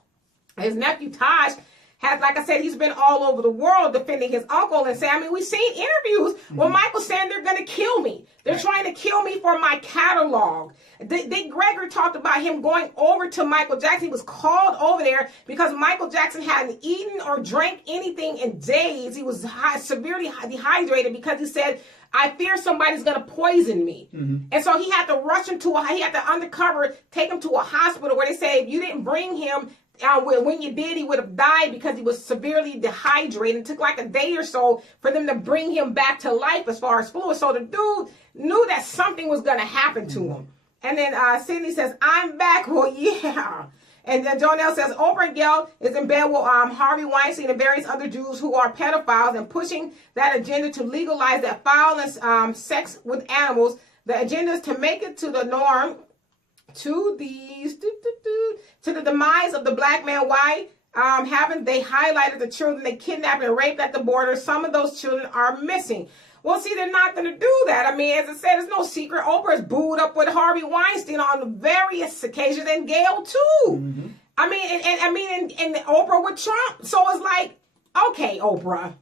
his nephew Taj has, like I said, he's been all over the world defending his uncle and saying, we've seen interviews where Michael's saying they're going to kill me. They're trying to kill me for my catalog. Dick Gregory talked about him going over to Michael Jackson. He was called over there because Michael Jackson hadn't eaten or drank anything in days. He was severely dehydrated because he said, I fear somebody's going to poison me. And so he had to rush him he had to undercover take him to a hospital where they say, if you didn't bring him, when you did, he would have died because he was severely dehydrated. It took like a day or so for them to bring him back to life as far as fluid. So the dude knew that something was going to happen to him. And then Sydney says, I'm back. Well, yeah. And then Jonelle says, Oprah and Gayle is in bed with Harvey Weinstein and various other Jews who are pedophiles and pushing that agenda to legalize that foul sex with animals. The agenda is to make it to the norm, to the demise of the black man. Why haven't they highlighted the children they kidnapped and raped at the border? Some of those children are missing. Well, see, they're not going to do that. I mean, as I said, it's no secret. Oprah is booed up with Harvey Weinstein on various occasions, and Gayle too. I mean, and Oprah with Trump. So it's like, okay, Oprah,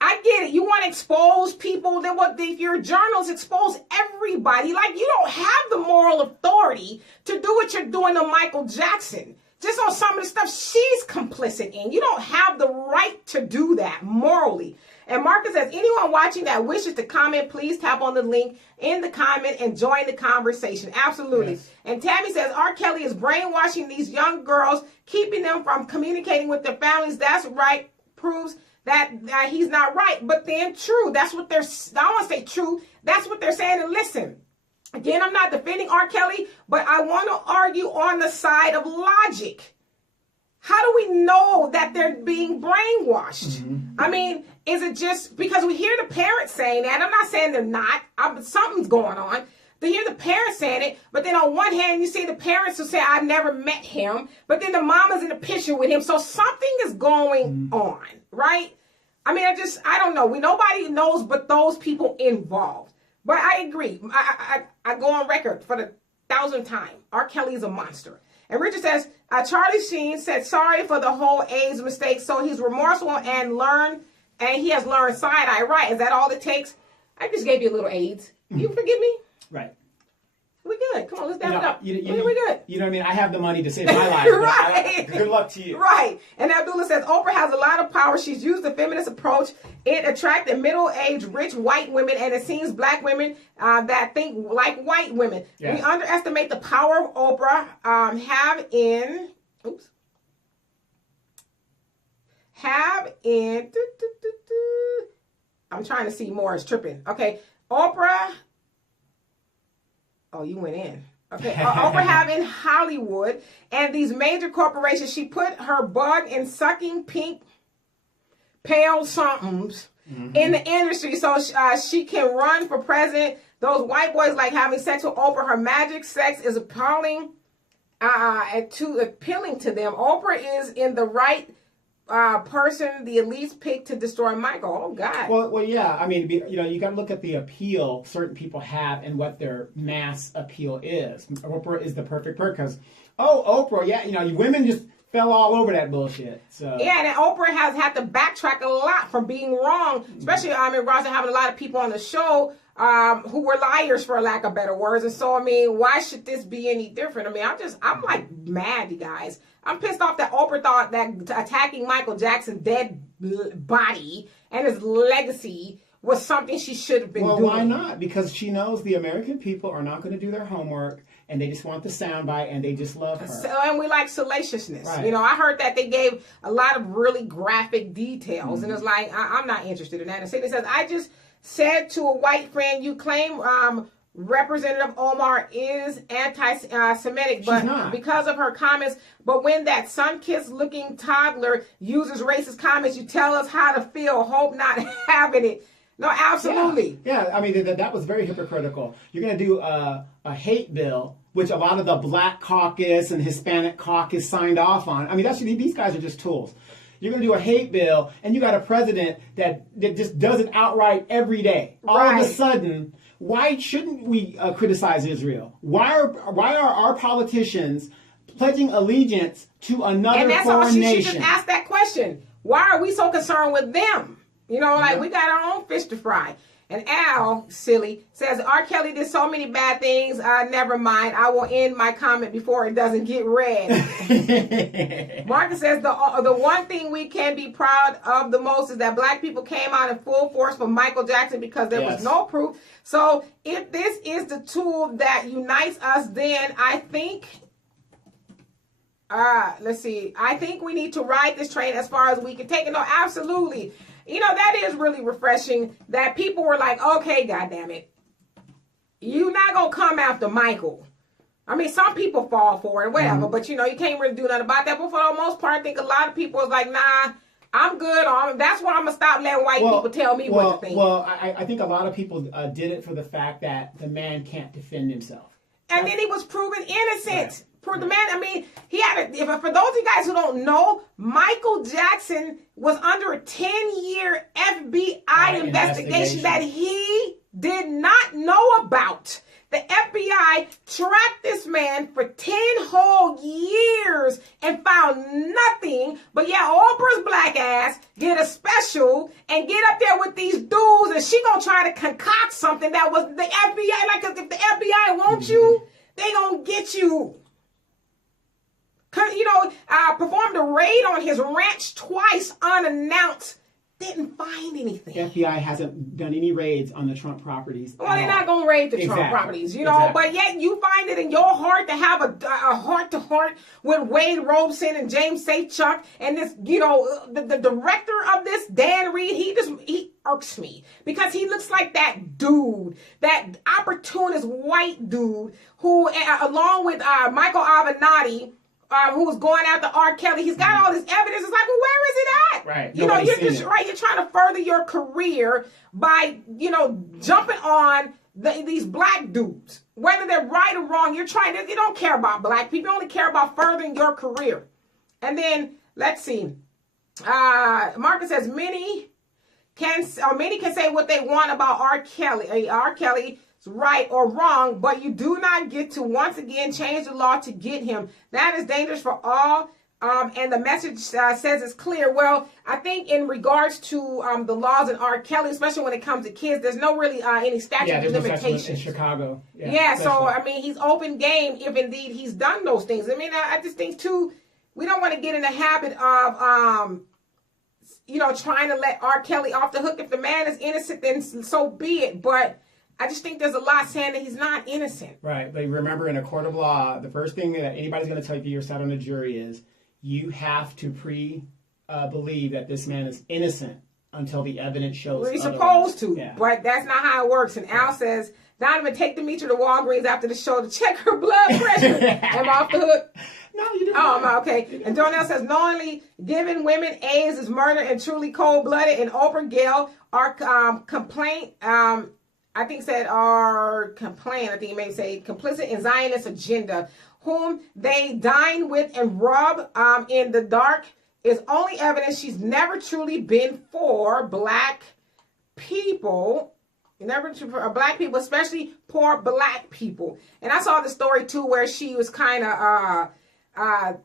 I get it. You want to expose people. Then what? If you're a journalist, expose everybody. Like, you don't have the moral authority to do what you're doing to Michael Jackson. Just on some of the stuff she's complicit in. You don't have the right to do that morally. And Marcus says, anyone watching that wishes to comment, please tap on the link in the comment and join the conversation. Absolutely. Yes. And Tammy says, R. Kelly is brainwashing these young girls, keeping them from communicating with their families. That's right. Proves that he's not right. But then true. That's what they're, I don't want to say true. That's what they're saying. And listen, again, I'm not defending R. Kelly, but I want to argue on the side of logic. How do we know that they're being brainwashed? I mean, is it just because we hear the parents saying that? I'm not saying they're not. Something's going on. To hear the parents saying it, but then on one hand, you see the parents who say, I've never met him, but then the mama's in the picture with him. So something is going on, right? I mean, I don't know. Nobody knows but those people involved. But I agree. I go on record for the 1,000th time. R. Kelly is a monster. And Richard says, Charlie Sheen said sorry for the whole AIDS mistake, so he's remorseful and he has learned side-eye. Right, is that all it takes? I just gave you a little AIDS. You forgive me? Right. We good. Come on, let's dab it up. We good. You know what I mean? I have the money to save my life. Right. Good luck to you. Right. And Abdullah says, Oprah has a lot of power. She's used the feminist approach. It attracted middle-aged, rich white women, and it seems black women that think like white women. Yeah. We underestimate the power of Oprah I'm trying to see more. It's tripping. Okay. Oprah. Oh, you went in. Okay. Oprah having Hollywood and these major corporations. She put her bug in sucking pink pale somethings in the industry so she can run for president. Those white boys like having sex with Oprah. Her magic sex is appealing to them. Oprah is in the right person the elites picked to destroy Michael. Oh God. Well, yeah. I mean, you got to look at the appeal certain people have and what their mass appeal is. Oprah is the perfect person because, Oprah, yeah, women just fell all over that bullshit. So yeah, and Oprah has had to backtrack a lot from being wrong. Especially, Rosa having a lot of people on the show who were liars, for lack of better words. And so, why should this be any different? I'm like mad, you guys. I'm pissed off that Oprah thought that attacking Michael Jackson's dead body and his legacy was something she should have been doing. Well, why not? Because she knows the American people are not going to do their homework and they just want the soundbite and they just love her. And we like salaciousness. Right. I heard that they gave a lot of really graphic details and it's like, I'm not interested in that. And Sidney says, I just said to a white friend, you claim Representative Omar is anti-Semitic, but because of her comments, but when that sun-kissed looking toddler uses racist comments, you tell us how to feel. Hope not having it. No, absolutely. Yeah. That was very hypocritical. You're going to do a hate bill, which a lot of the Black Caucus and Hispanic Caucus signed off on. These guys are just tools. You're going to do a hate bill, and you got a president that just does it outright every day. All of a sudden, why shouldn't we criticize Israel? Why are our politicians pledging allegiance to another foreign nation? And that's all she should just ask that question. Why are we so concerned with them? We got our own fish to fry. And Al, silly, says, RKelly did so many bad things. Never mind. I will end my comment before it doesn't get read. Marcus says, the one thing we can be proud of the most is that black people came out in full force for Michael Jackson because there was no proof. So if this is the tool that unites us, then I think... let's see. I think we need to ride this train as far as we can take it. No, absolutely. That is really refreshing that people were like, okay, goddammit, you're not going to come after Michael. Some people fall for it, whatever, but you can't really do nothing about that. But for the most part, I think a lot of people is like, nah, I'm good. That's why I'm going to stop letting white people tell me what to think. Well, I think a lot of people did it for the fact that the man can't defend himself. And then he was proven innocent. Right. For the man, he had for those of you guys who don't know, Michael Jackson was under a 10-year FBI investigation that he did not know about. The FBI tracked this man for 10 whole years and found nothing. But Oprah's black ass did a special and get up there with these dudes and she gonna try to concoct something that was the FBI. Like, if the FBI wants you, they gonna get you. Performed a raid on his ranch twice unannounced. Didn't find anything. The FBI hasn't done any raids on the Trump properties. Well, they're not going to raid the Trump properties, but yet you find it in your heart to have a heart-to-heart with Wade Robeson and James Safechuck and this, the director of this, Dan Reed, he irks me because he looks like that dude, that opportunist white dude who, along with Michael Avenatti, who was going after RKelly, he's got all this evidence. It's like, well, where is it at? Right. You're trying to further your career by, jumping on these black dudes. Whether they're right or wrong, you don't care about black people. You only care about furthering your career. And then, let's see. Marcus says, many can say what they want about RKelly. RKelly right or wrong, but you do not get to once again change the law to get him. That is dangerous for all And the message says it's clear. Well, I think in regards to the laws in R. Kelly, especially when it comes to kids, there's no really any statute of limitations. In Chicago. Yeah, so, I mean, he's open game if indeed he's done those things. I mean, I just think, too, we don't want to get in the habit of, trying to let R. Kelly off the hook. If the man is innocent, then so be it. But I just think there's a lot saying that he's not innocent. Right, but remember, in a court of law, the first thing that anybody's going to tell you if you're sat on a jury is you have to believe that this man is innocent until the evidence shows Well, he's otherwise. supposed to, Yeah. but that's not how it works. And Al says, Donovan, take Demetra to Walgreens after the show to check her blood pressure. Am I off the hook? No, you didn't. Oh, am I okay? And Darnell says, knowingly giving women AIDS is murder and truly cold-blooded. And Oprah, Gayle, our complaint, I think you may say, complicit in Zionist agenda, whom they dine with and rub in the dark, is only evidence she's never truly been for black people. Never for black people, especially poor black people. And I saw the story too where she was kind of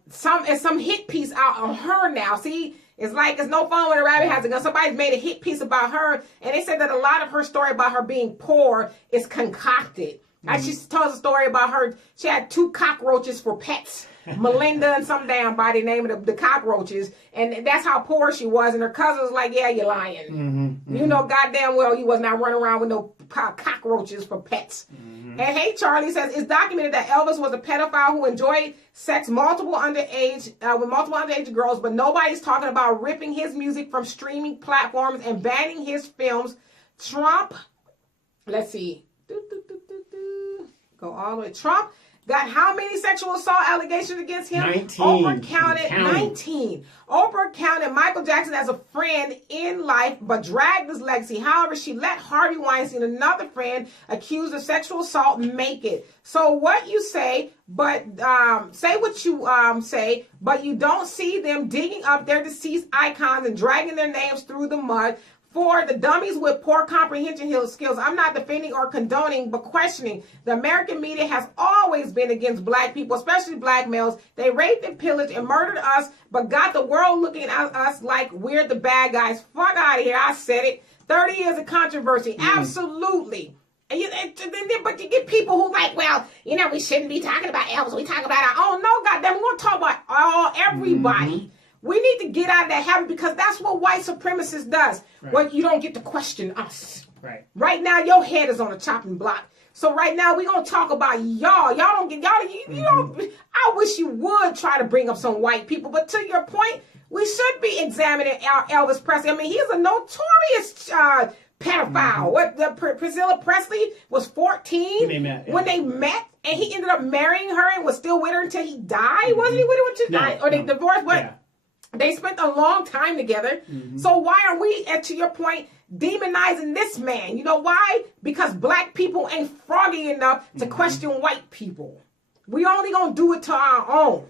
some hit piece out on her now. See, it's like it's no fun when a rabbit has a gun. Somebody's made a hit piece about her, and they said that a lot of her story about her being poor is concocted. And she tells a story about her. She had 2 cockroaches for pets, Melinda and some damn body name of the cockroaches, and that's how poor she was. And her cousin was like, "Yeah, you're lying. You know goddamn well you was not running around with no cockroaches for pets." And Hey Charlie says it's documented that Elvis was a pedophile who enjoyed sex with multiple underage girls, but nobody's talking about ripping his music from streaming platforms and banning his films. Trump, let's see. Go all the way. Trump got how many sexual assault allegations against him? 19. Oprah counted 19. Oprah counted Michael Jackson as a friend in life, but dragged his legacy. However, she let Harvey Weinstein, another friend accused of sexual assault, make it. So what you say, but say what you say, but you don't see them digging up their deceased icons and dragging their names through the mud. For the dummies with poor comprehension skills, I'm not defending or condoning, but questioning. The American media has always been against black people, especially black males. They raped and pillaged and murdered us, but got the world looking at us like we're the bad guys. Fuck out of here. I said it. 30 years of controversy. Absolutely. But you get people who like, well, we shouldn't be talking about Elvis. We talk about our own. No, goddamn, we're going to talk about everybody. We need to get out of that habit because that's what white supremacists does. Right. Well, you don't get to question us. Right. Right now, your head is on a chopping block. So right now, we're going to talk about y'all. Y'all don't get, you don't, I wish you would try to bring up some white people. But to your point, we should be examining Elvis Presley. I mean, he's a notorious pedophile. What Priscilla Presley was 14 when they met, and he ended up marrying her and was still with her until he died. Wasn't he with her until he died? Or they divorced? What? Yeah. They spent a long time together. So why are we, to your point, demonizing this man? You know why? Because black people ain't froggy enough to question white people. We only gonna do it to our own.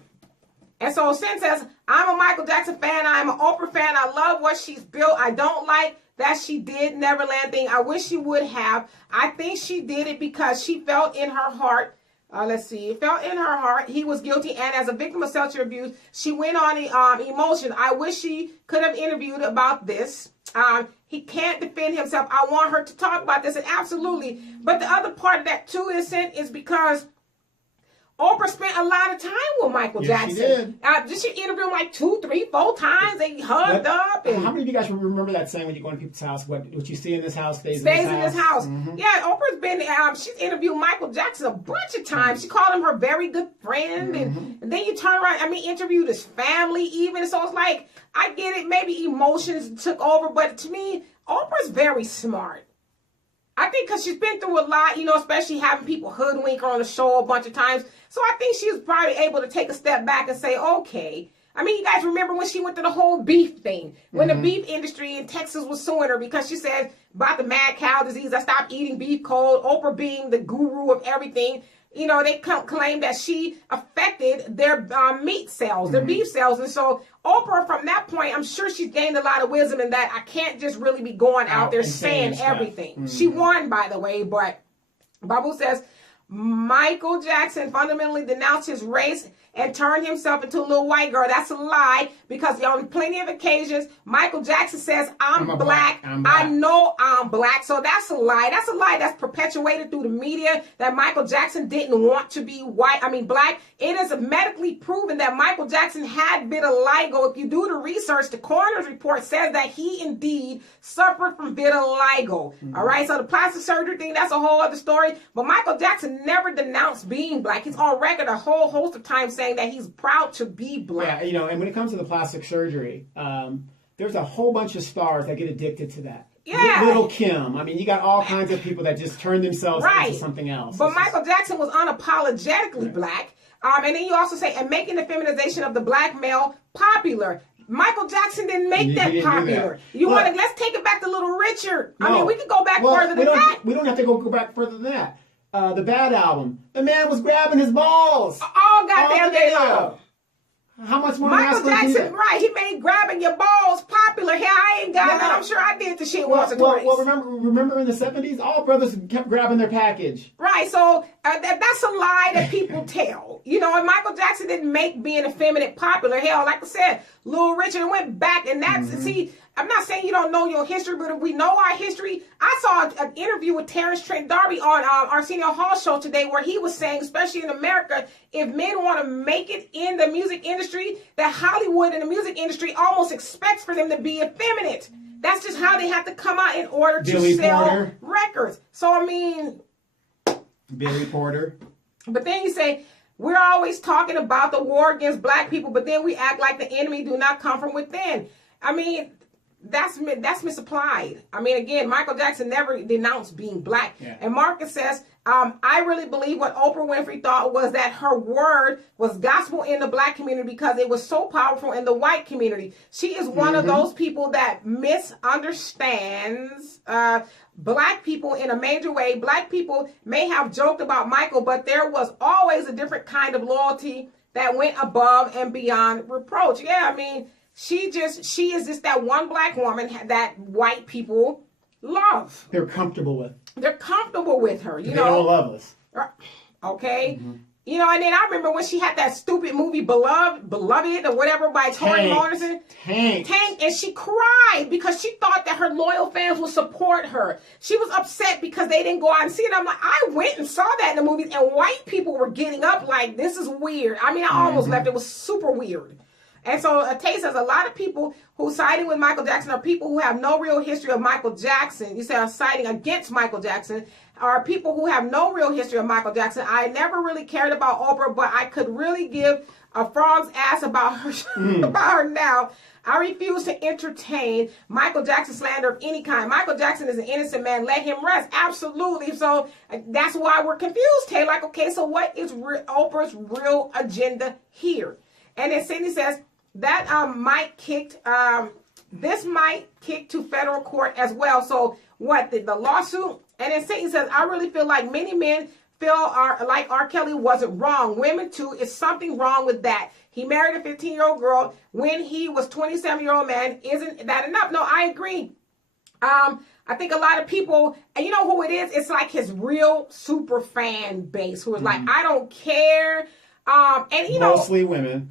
And so Sin says, I'm a Michael Jackson fan. I'm an Oprah fan. I love what she's built. I don't like that she did Neverland thing. I wish she would have. I think she did it because she felt in her heart. It felt in her heart he was guilty, and as a victim of sexual abuse, she went on emotion. I wish she could have interviewed about this. He can't defend himself. I want her to talk about this, and absolutely. But the other part of that too is because Oprah spent a lot of time with Michael Jackson. Did she interview him like 2, 3, 4 times? They hugged up. And how many of you guys remember that saying when you go into people's house, what you see in this house stays in this house? Yeah, Oprah's been, she's interviewed Michael Jackson a bunch of times. She called him her very good friend. And then you turn around, interviewed his family even. So it's like, I get it, maybe emotions took over. But to me, Oprah's very smart. I think because she's been through a lot, especially having people hoodwink her on the show a bunch of times. So I think she was probably able to take a step back and say, okay. You guys remember when she went to the whole beef thing, when the beef industry in Texas was suing her because she said about the mad cow disease, I stopped eating beef cold, Oprah being the guru of everything. They claim that she affected their meat sales, their beef sales. And so Oprah, from that point, I'm sure she's gained a lot of wisdom in that I can't just really be going out there saying everything. She won, by the way, but Babu says, Michael Jackson fundamentally denounced his race and turned himself into a little white girl. That's a lie, because on plenty of occasions, Michael Jackson says, I'm black. I know I'm black. So that's a lie. That's a lie that's perpetuated through the media, that Michael Jackson didn't want to be black. It is medically proven that Michael Jackson had vitiligo. If you do the research, the coroner's report says that he indeed suffered from vitiligo. All right. So the plastic surgery thing, that's a whole other story. But Michael Jackson never denounced being black. He's on record a whole host of times saying that he's proud to be black. Yeah, and when it comes to the plastic surgery, there's a whole bunch of stars that get addicted to that. Yeah. Little Kim. I mean, you got all kinds of people that just turn themselves into something else. But Michael Jackson was unapologetically black. And then you also say, and making the feminization of the black male popular. Michael Jackson didn't make that popular. Let's take it back to Little Richard. I mean, we could go back further than that. We don't have to go back further than that. The Bad album. The man was grabbing his balls. All goddamn day long. How much more Michael Jackson, right? He made grabbing your balls popular. Hell, I ain't got that. I'm sure I did the shit once or twice. Well, remember in the 70s, all brothers kept grabbing their package. Right. So that's a lie that people tell. And Michael Jackson didn't make being effeminate popular. Hell, like I said, Little Richard went back, and that's see. I'm not saying you don't know your history, but if we know our history, I saw an interview with Terrence Trent D'Arby on Arsenio Hall show today, where he was saying, especially in America, if men want to make it in the music industry, that Hollywood and the music industry almost expects for them to be effeminate. That's just how they have to come out in order to sell records. So, I mean... Billy Porter. But then you say, we're always talking about the war against black people, but then we act like the enemy do not come from within. I mean... That's misapplied. I mean, again, Michael Jackson never denounced being black. Yeah. And Marcus says, I really believe what Oprah Winfrey thought was that her word was gospel in the black community because it was so powerful in the white community. She is one of those people that misunderstands black people in a major way. Black people may have joked about Michael, but there was always a different kind of loyalty that went above and beyond reproach. Yeah, I mean... She is just that one black woman that white people love. They're comfortable with. They're comfortable with her. They don't love us. Okay. And then I remember when she had that stupid movie Beloved or whatever by Toni Morrison. Tank. And she cried because she thought that her loyal fans would support her. She was upset because they didn't go out and see it. I'm like, I went and saw that in the movies, and white people were getting up like, this is weird. I mean, I almost left. It was super weird. And so Tay says a lot of people who siding with Michael Jackson are people who have no real history of Michael Jackson. You say are siding against Michael Jackson are people who have no real history of Michael Jackson. I never really cared about Oprah, but I could really give a frog's ass about her about her now. I refuse to entertain Michael Jackson slander of any kind. Michael Jackson is an innocent man. Let him rest. Absolutely. So that's why we're confused, Tay. Like, okay, so what is Oprah's real agenda here? And then Sydney says, that this might kick to federal court as well. So what, the lawsuit? And then Satan says, I really feel like many men feel like RKelly wasn't wrong. Women too, is something wrong with that. He married a 15-year-old girl when he was 27-year-old man. Isn't that enough? No, I agree. I think a lot of people, and you know who it is? It's like his real super fan base who is like, I don't care. And you know, mostly women.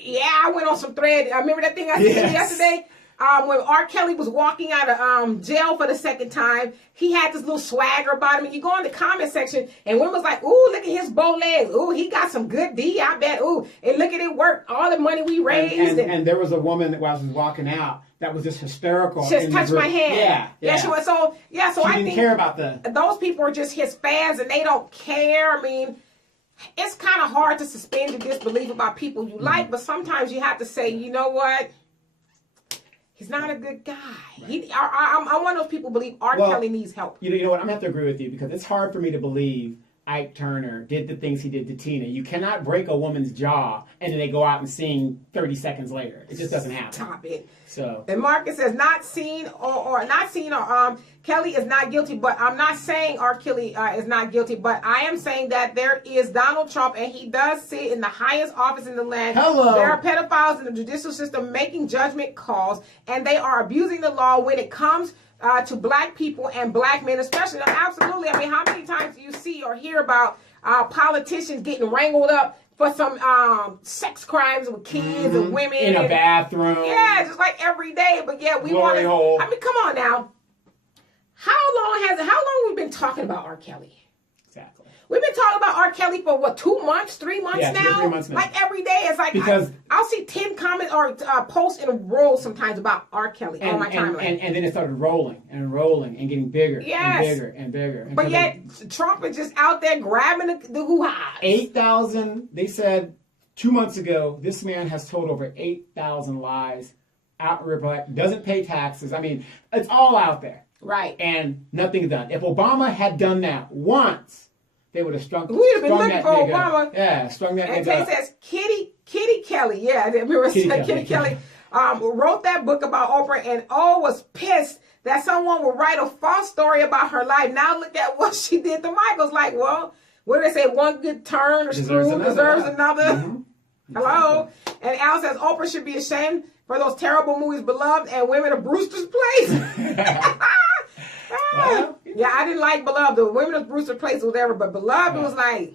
Yeah, I went on some thread. I remember that thing I said yesterday. When RKelly was walking out of jail for the second time, he had this little swagger about him. And you go in the comment section, and women was like, ooh, look at his bow legs. Ooh, he got some good D, I bet. Ooh, and look at it work. All the money we raised. And there was a woman that was walking out that was just hysterical. Just touched my hand. Yeah. She was. So she I didn't think care about those people are just his fans, and they don't care. I mean, it's kind of hard to suspend your disbelief about people you like, but sometimes you have to say, you know what? He's not a good guy. Right. I'm one of those people who believe Kelly needs help. You know what? I'm going to have to agree with you because it's hard for me to believe Ike Turner did the things he did to Tina. You cannot break a woman's jaw and then they go out and sing 30 seconds later. It just doesn't happen. Stop it. So. And Marcus says, not seen or Kelly is not guilty, but I'm not saying Kelly is not guilty, but I am saying that there is Donald Trump and he does sit in the highest office in the land. Hello. There are pedophiles in the judicial system making judgment calls and they are abusing the law when it comes to black people and black men, especially. Absolutely. I mean, how many times do you see or hear about politicians getting wrangled up for some sex crimes with kids and women in a bathroom? Yeah, just like every day. But yeah, we want to. I mean, come on now. How long we been talking about R. Kelly? Exactly. We've been talking about R. Kelly for what, 2 months, 3 months now? 2 or 3 months now. Like every day, it's like because I'll see 10 comments or posts in a row sometimes about R. Kelly on my timeline. And then it started rolling and getting bigger and bigger and bigger. But yet Trump is just out there grabbing the hoo-ha. 8,000. They said 2 months ago this man has told over 8,000 lies. Doesn't pay taxes. I mean, it's all out there. Right. And nothing's done. If Obama had done that once, they would have strung. We'd have been looking for Obama. Yeah, strung that nigga. And it says Kitty Kelly. Yeah, I remember Kitty Kelly wrote that book about Oprah and was pissed that someone would write a false story about her life. Now look at what she did to Michael's like, well, what do they say? One good turn or screw deserves another. Mm-hmm. Hello? And Al says Oprah should be ashamed for those terrible movies Beloved and Women of Brewster's Place. Well, yeah, I didn't like Beloved. The Women of Brewster's Place was whatever, but Beloved was like...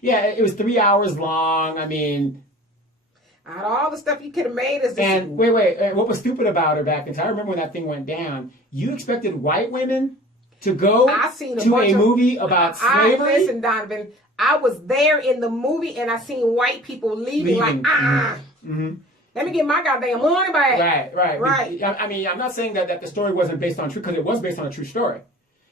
Yeah, it was 3 hours long. I mean... Out of all the stuff you could have made is... And wait. What was stupid about her back then? I remember when that thing went down. You expected white women to go to a movie about slavery? Listen, Donovan, I was there in the movie and I seen white people leaving. Like, Mm-hmm. Let me get my goddamn money back. Right. I mean, I'm not saying that the story wasn't based on true, because it was based on a true story.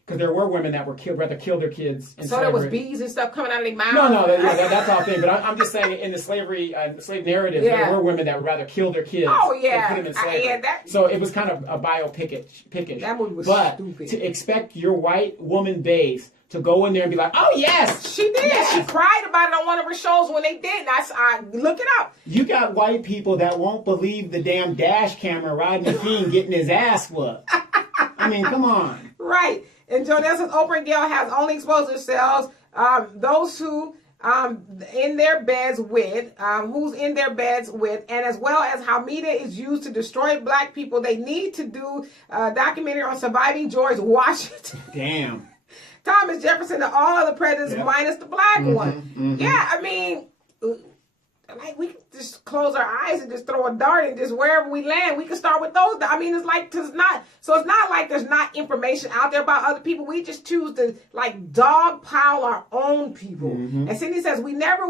Because there were women that were rather kill their kids in slavery. So there was bees and stuff coming out of their mouths? No, that's all thing. But I'm just saying, in the slave narrative, there were women that would rather kill their kids than put them in slavery. So it was kind of a biopic-ish. That movie was stupid. To expect your white woman base to go in there and be like, oh, yes. She did. Yes. She cried about it on one of her shows when they did. I look it up. You got white people that won't believe the damn dash camera riding the fiend getting his ass whooped. I mean, come on. Right. And Jonelle says Oprah and Gayle has only exposed themselves. Those who in their beds with, who's in their beds with, and as well as how media is used to destroy black people. They need to do a documentary on surviving George Washington. Damn. Thomas Jefferson and all other presidents minus the black one. Mm-hmm. Yeah, I mean, like we can just close our eyes and just throw a dart and just wherever we land, we can start with those. I mean, it's like, it's not like there's not information out there about other people. We just choose to like dogpile our own people. Mm-hmm. And Cindy says, we never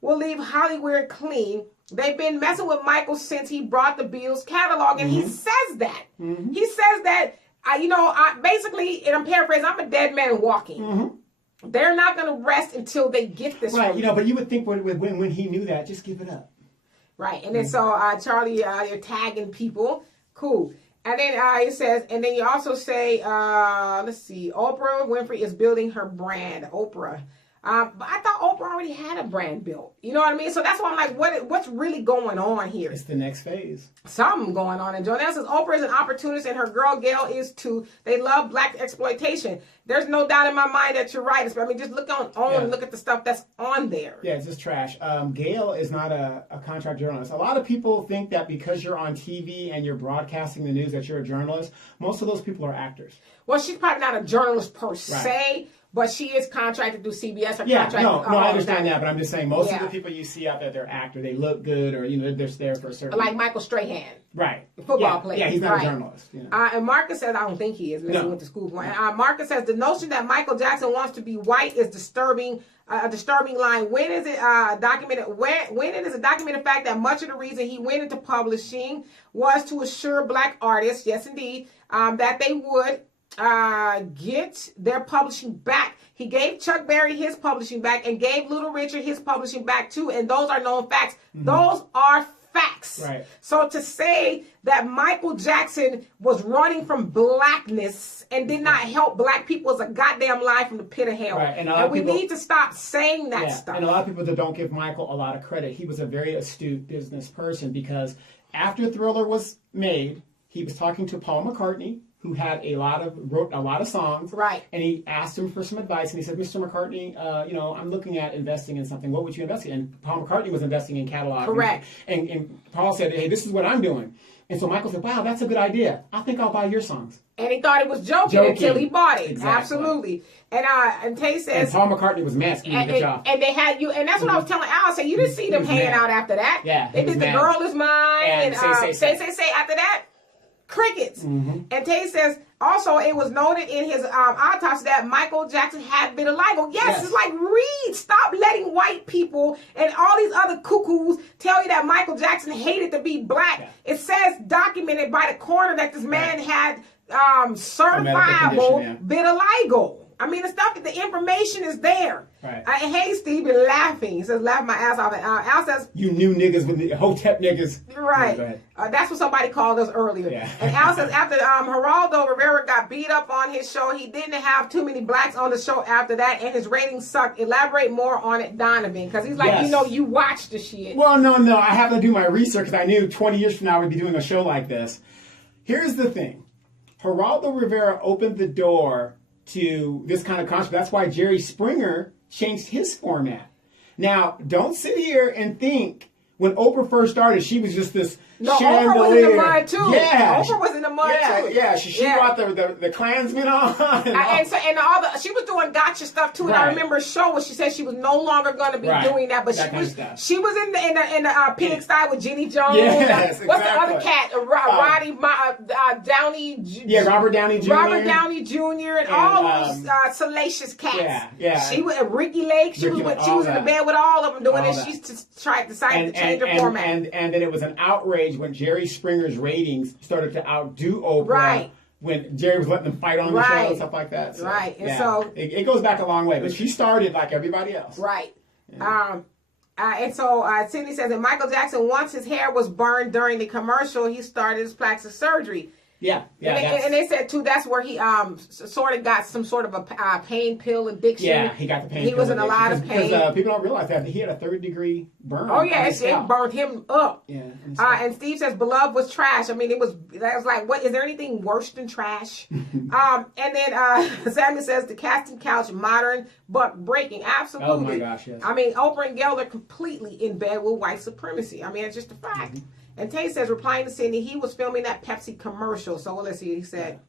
will leave Hollywood clean. They've been messing with Michael since he brought the Beatles catalog. And he says that. Mm-hmm. He says that. Basically, and I'm paraphrasing, I'm a dead man walking. Mm-hmm. They're not going to rest until they get this right. But you would think when he knew that, just give it up. Right. And then Charlie, you're tagging people. Cool. And then it says, and then you also say, let's see, Oprah Winfrey is building her brand. Oprah. But I thought Oprah already had a brand built. You know what I mean? So that's why I'm like, what's really going on here? It's the next phase. Something going on. And Jonelle says Oprah is an opportunist and her girl Gayle is too. They love black exploitation. There's no doubt in my mind that you're right. I mean, just look look at the stuff that's on there. Yeah, it's just trash. Gayle is not a contract journalist. A lot of people think that because you're on TV and you're broadcasting the news that you're a journalist. Most of those people are actors. Well, she's probably not a journalist per se. But she is contracted through CBS. I understand that, but I'm just saying most of the people you see out there, they're actors. They look good, or they're there for a certain. Like Michael Strahan, right? Football player. Yeah, he's not a journalist. And Marcus says, I don't think he is. He went to school for it. Marcus says the notion that Michael Jackson wants to be white is disturbing. A disturbing line. When is it documented? When it is a documented fact that much of the reason he went into publishing was to assure black artists, yes indeed, that they would get their publishing back. He gave Chuck Berry his publishing back and gave Little Richard his publishing back too. And those are known facts. Mm-hmm. Those are facts. Right. So to say that Michael Jackson was running from blackness and did not help black people is a goddamn lie from the pit of hell. Right. And we need to stop saying that stuff. And a lot of people that don't give Michael a lot of credit. He was a very astute business person because after Thriller was made, he was talking to Paul McCartney, who wrote a lot of songs. Right. And he asked him for some advice, and he said, Mr. McCartney, I'm looking at investing in something. What would you invest in? And Paul McCartney was investing in catalog. Correct. And Paul said, hey, this is what I'm doing. And so Michael said, wow, that's a good idea. I think I'll buy your songs. And he thought it was joking until he bought it. Exactly. Absolutely. And Tay says... And Paul McCartney was masking the job. And they had you... And that's what I was telling Al. I said, you didn't see them hanging out after that. Yeah, they did The Girl Is Mine. And say. After that, crickets. And Tay says, also, it was noted in his autopsy that Michael Jackson had vitiligo. Yes, it's like, read. Stop letting white people and all these other cuckoos tell you that Michael Jackson hated to be black. Yeah. It says, documented by the coroner, that this man had certifiable vitiligo. I mean, the stuff, the information is there. Right. Hey, Steve, you're laughing. He says, laugh my ass off. Al says, you new niggas with the Hotep niggas. Right. Go ahead. That's what somebody called us earlier. Yeah. And Al says, after Geraldo Rivera got beat up on his show, he didn't have too many blacks on the show after that, and his ratings sucked. Elaborate more on it, Donovan. Because he's like, you watched the shit. Well, no. I have to do my research because I knew 20 years from now we'd be doing a show like this. Here's the thing. Geraldo Rivera opened the door to this kind of controversy. That's why Jerry Springer changed his format. Now, don't sit here and think when Oprah first started, she was just this chandelier. Oprah was in the mud too. Yeah, Oprah was in the mud too. Yeah, she brought the Klansmen on. She was doing gotcha stuff too. And I remember a show where she said she was no longer going to be doing that, but she was in the pig style with Jenny Jones. Yes, what's the other cat? Roddy Downey. Yeah, Robert Downey Jr. Robert Downey Jr. and all those salacious cats. Yeah. She was Ricky Lake. She was in the bed with all of them doing it. She decided to change her format. And then it was an outrage when Jerry Springer's ratings started to outdo Oprah. Right. When Jerry was letting them fight on the show and stuff like that. So, right. And so it goes back a long way. But she started like everybody else. Right. Yeah. And so Cindy says that Michael Jackson, once his hair was burned during the commercial, he started his plastic surgery. Yeah. And they said too that's where he sort of got some sort of a pain pill addiction. Yeah, he got the pain pill. He was in a lot of pain because people don't realize that he had a 3rd-degree burn. Oh yeah, it burned him up. Yeah. And Steve says Beloved was trash. I mean, that was like, what is there anything worse than trash? And then Samuel says the casting couch modern but breaking. Absolutely. Oh my gosh, yes. I mean, Oprah and Gayle are completely in bed with white supremacy. I mean, it's just a fact. And Tay says, replying to Cindy, he was filming that Pepsi commercial. So let's see, he said,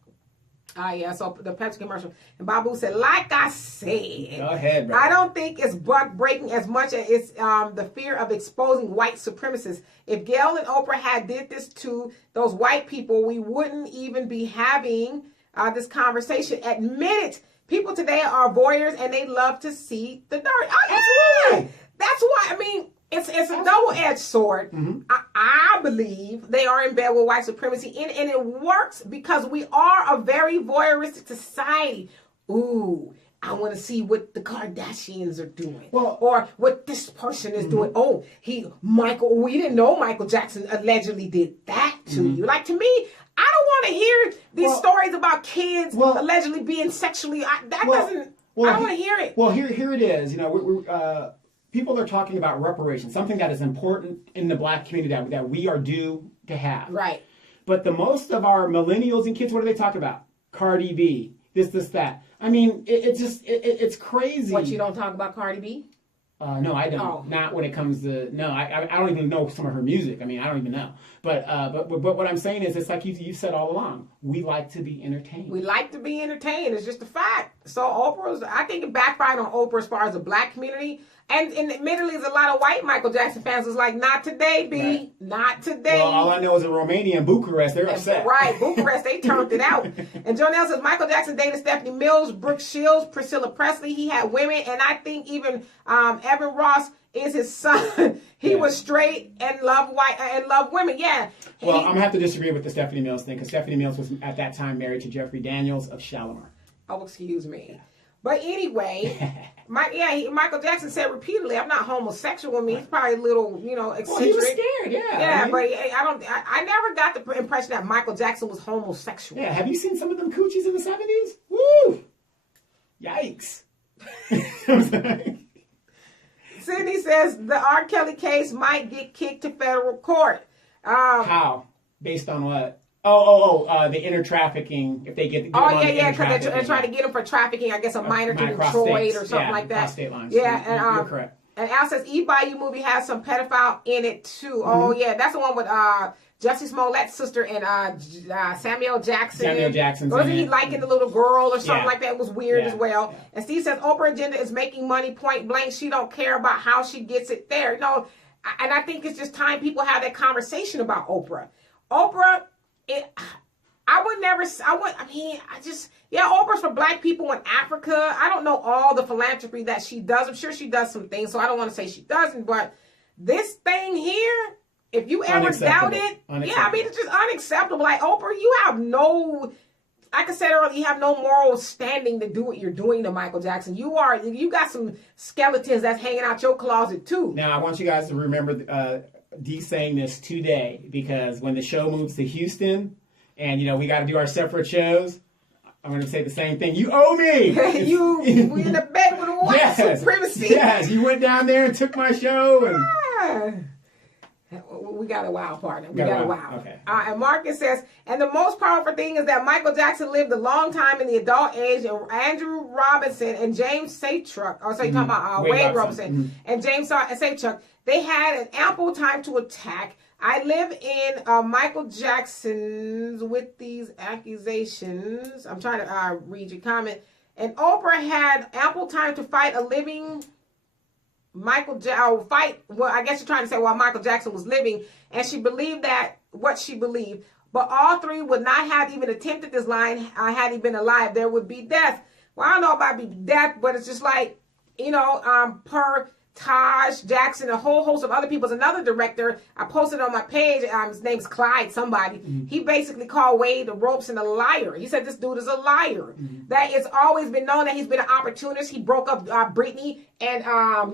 so the Pepsi commercial. And Babu said, like I said, go ahead, bro. I don't think it's buck breaking as much as it's the fear of exposing white supremacists. If Gayle and Oprah had did this to those white people, we wouldn't even be having this conversation. Admit it. People today are voyeurs and they love to see the dirt. Oh, absolutely. That's why, I mean, it's a double-edged sword. I believe they are in bed with white supremacy, and it works because we are a very voyeuristic society. Ooh, I want to see what the Kardashians are doing, or what this person is doing. Oh, we didn't know Michael Jackson allegedly did that to you. Like, to me, I don't want to hear these stories about kids allegedly being sexually. I don't want to hear it. Well, here it is. You know, people are talking about reparations, something that is important in the black community that we are due to have. Right. But the most of our millennials and kids, what do they talk about? Cardi B, this, that. I mean, it's crazy. What, you don't talk about Cardi B? No, I don't. Oh. Not when it comes to I don't even know some of her music. I mean, I don't even know. But what I'm saying is, it's like you said all along. We like to be entertained. We like to be entertained. It's just a fact. So I think it backfired on Oprah as far as the black community. And admittedly, there's a lot of white Michael Jackson fans was like, not today, B. Right. Not today. Well, all I know is in Romania and Bucharest, they're upset. Right, Bucharest, they turned it out. And Jonelle says, Michael Jackson dated Stephanie Mills, Brooke Shields, Priscilla Presley. He had women, and I think even Evan Ross is his son. He was straight and loved women. Yeah. Well, I'm gonna have to disagree with the Stephanie Mills thing, because Stephanie Mills was at that time married to Jeffrey Daniels of Shalimar. Oh, excuse me. But anyway, Michael Jackson said repeatedly, "I'm not homosexual." I mean, he's probably a little, eccentric. Well, he was scared, yeah. Yeah, but I never got the impression that Michael Jackson was homosexual. Yeah, have you seen some of them coochies in the 70s? Woo! Yikes. Sydney says the RKelly case might get kicked to federal court. How? Based on what? The inner trafficking. If they get because they're trying to get him for trafficking. I guess a minor to Detroit or something like that. Cross state lines. Yeah, you're correct. And Al says E-Bayou movie has some pedophile in it too. Oh yeah, that's the one with Jussie Smollett's sister and Samuel Jackson. Samuel Jackson's Wasn't in he it. liking the little girl or something Yeah. like that? It was weird Yeah. as well. Yeah. And Steve says Oprah agenda is making money point blank. She don't care about how she gets it there. And I think it's just time people have that conversation about Oprah. Oprah, Oprah's for black people in Africa. I don't know all the philanthropy that she does. I'm sure she does some things, so I don't want to say she doesn't, but this thing here, if you ever doubt it, it's just unacceptable. Like, Oprah, you have no, like I said earlier, you have no moral standing to do what you're doing to Michael Jackson. You got some skeletons that's hanging out your closet too. Now, I want you guys to remember Dee saying this today, because when the show moves to Houston and, we got to do our separate shows, I'm going to say the same thing. You owe me. We in the bed with a white supremacy. Yes, you went down there and took my show. And we got a wow, partner. We got a wow. Okay. And Marcus says, and the most powerful thing is that Michael Jackson lived a long time in the adult age, and Andrew Robinson and James Saytruck, you're talking about Wade Robinson, and James Saytruck, they had an ample time to attack. I live in Michael Jackson's with these accusations. I'm trying to read your comment. And Oprah had ample time to fight a living Michael I guess you're trying to say while Michael Jackson was living, and she believed what she believed. But all three would not have even attempted this line had he been alive. There would be death. Well, I don't know about death, but it's just like, per Taj Jackson, a whole host of other people. Another director, I posted on my page, his name's Clyde somebody. Mm-hmm. He basically called Wade the ropes and a liar. He said this dude is a liar. Mm-hmm. That it's always been known that he's been an opportunist. He broke up Britney and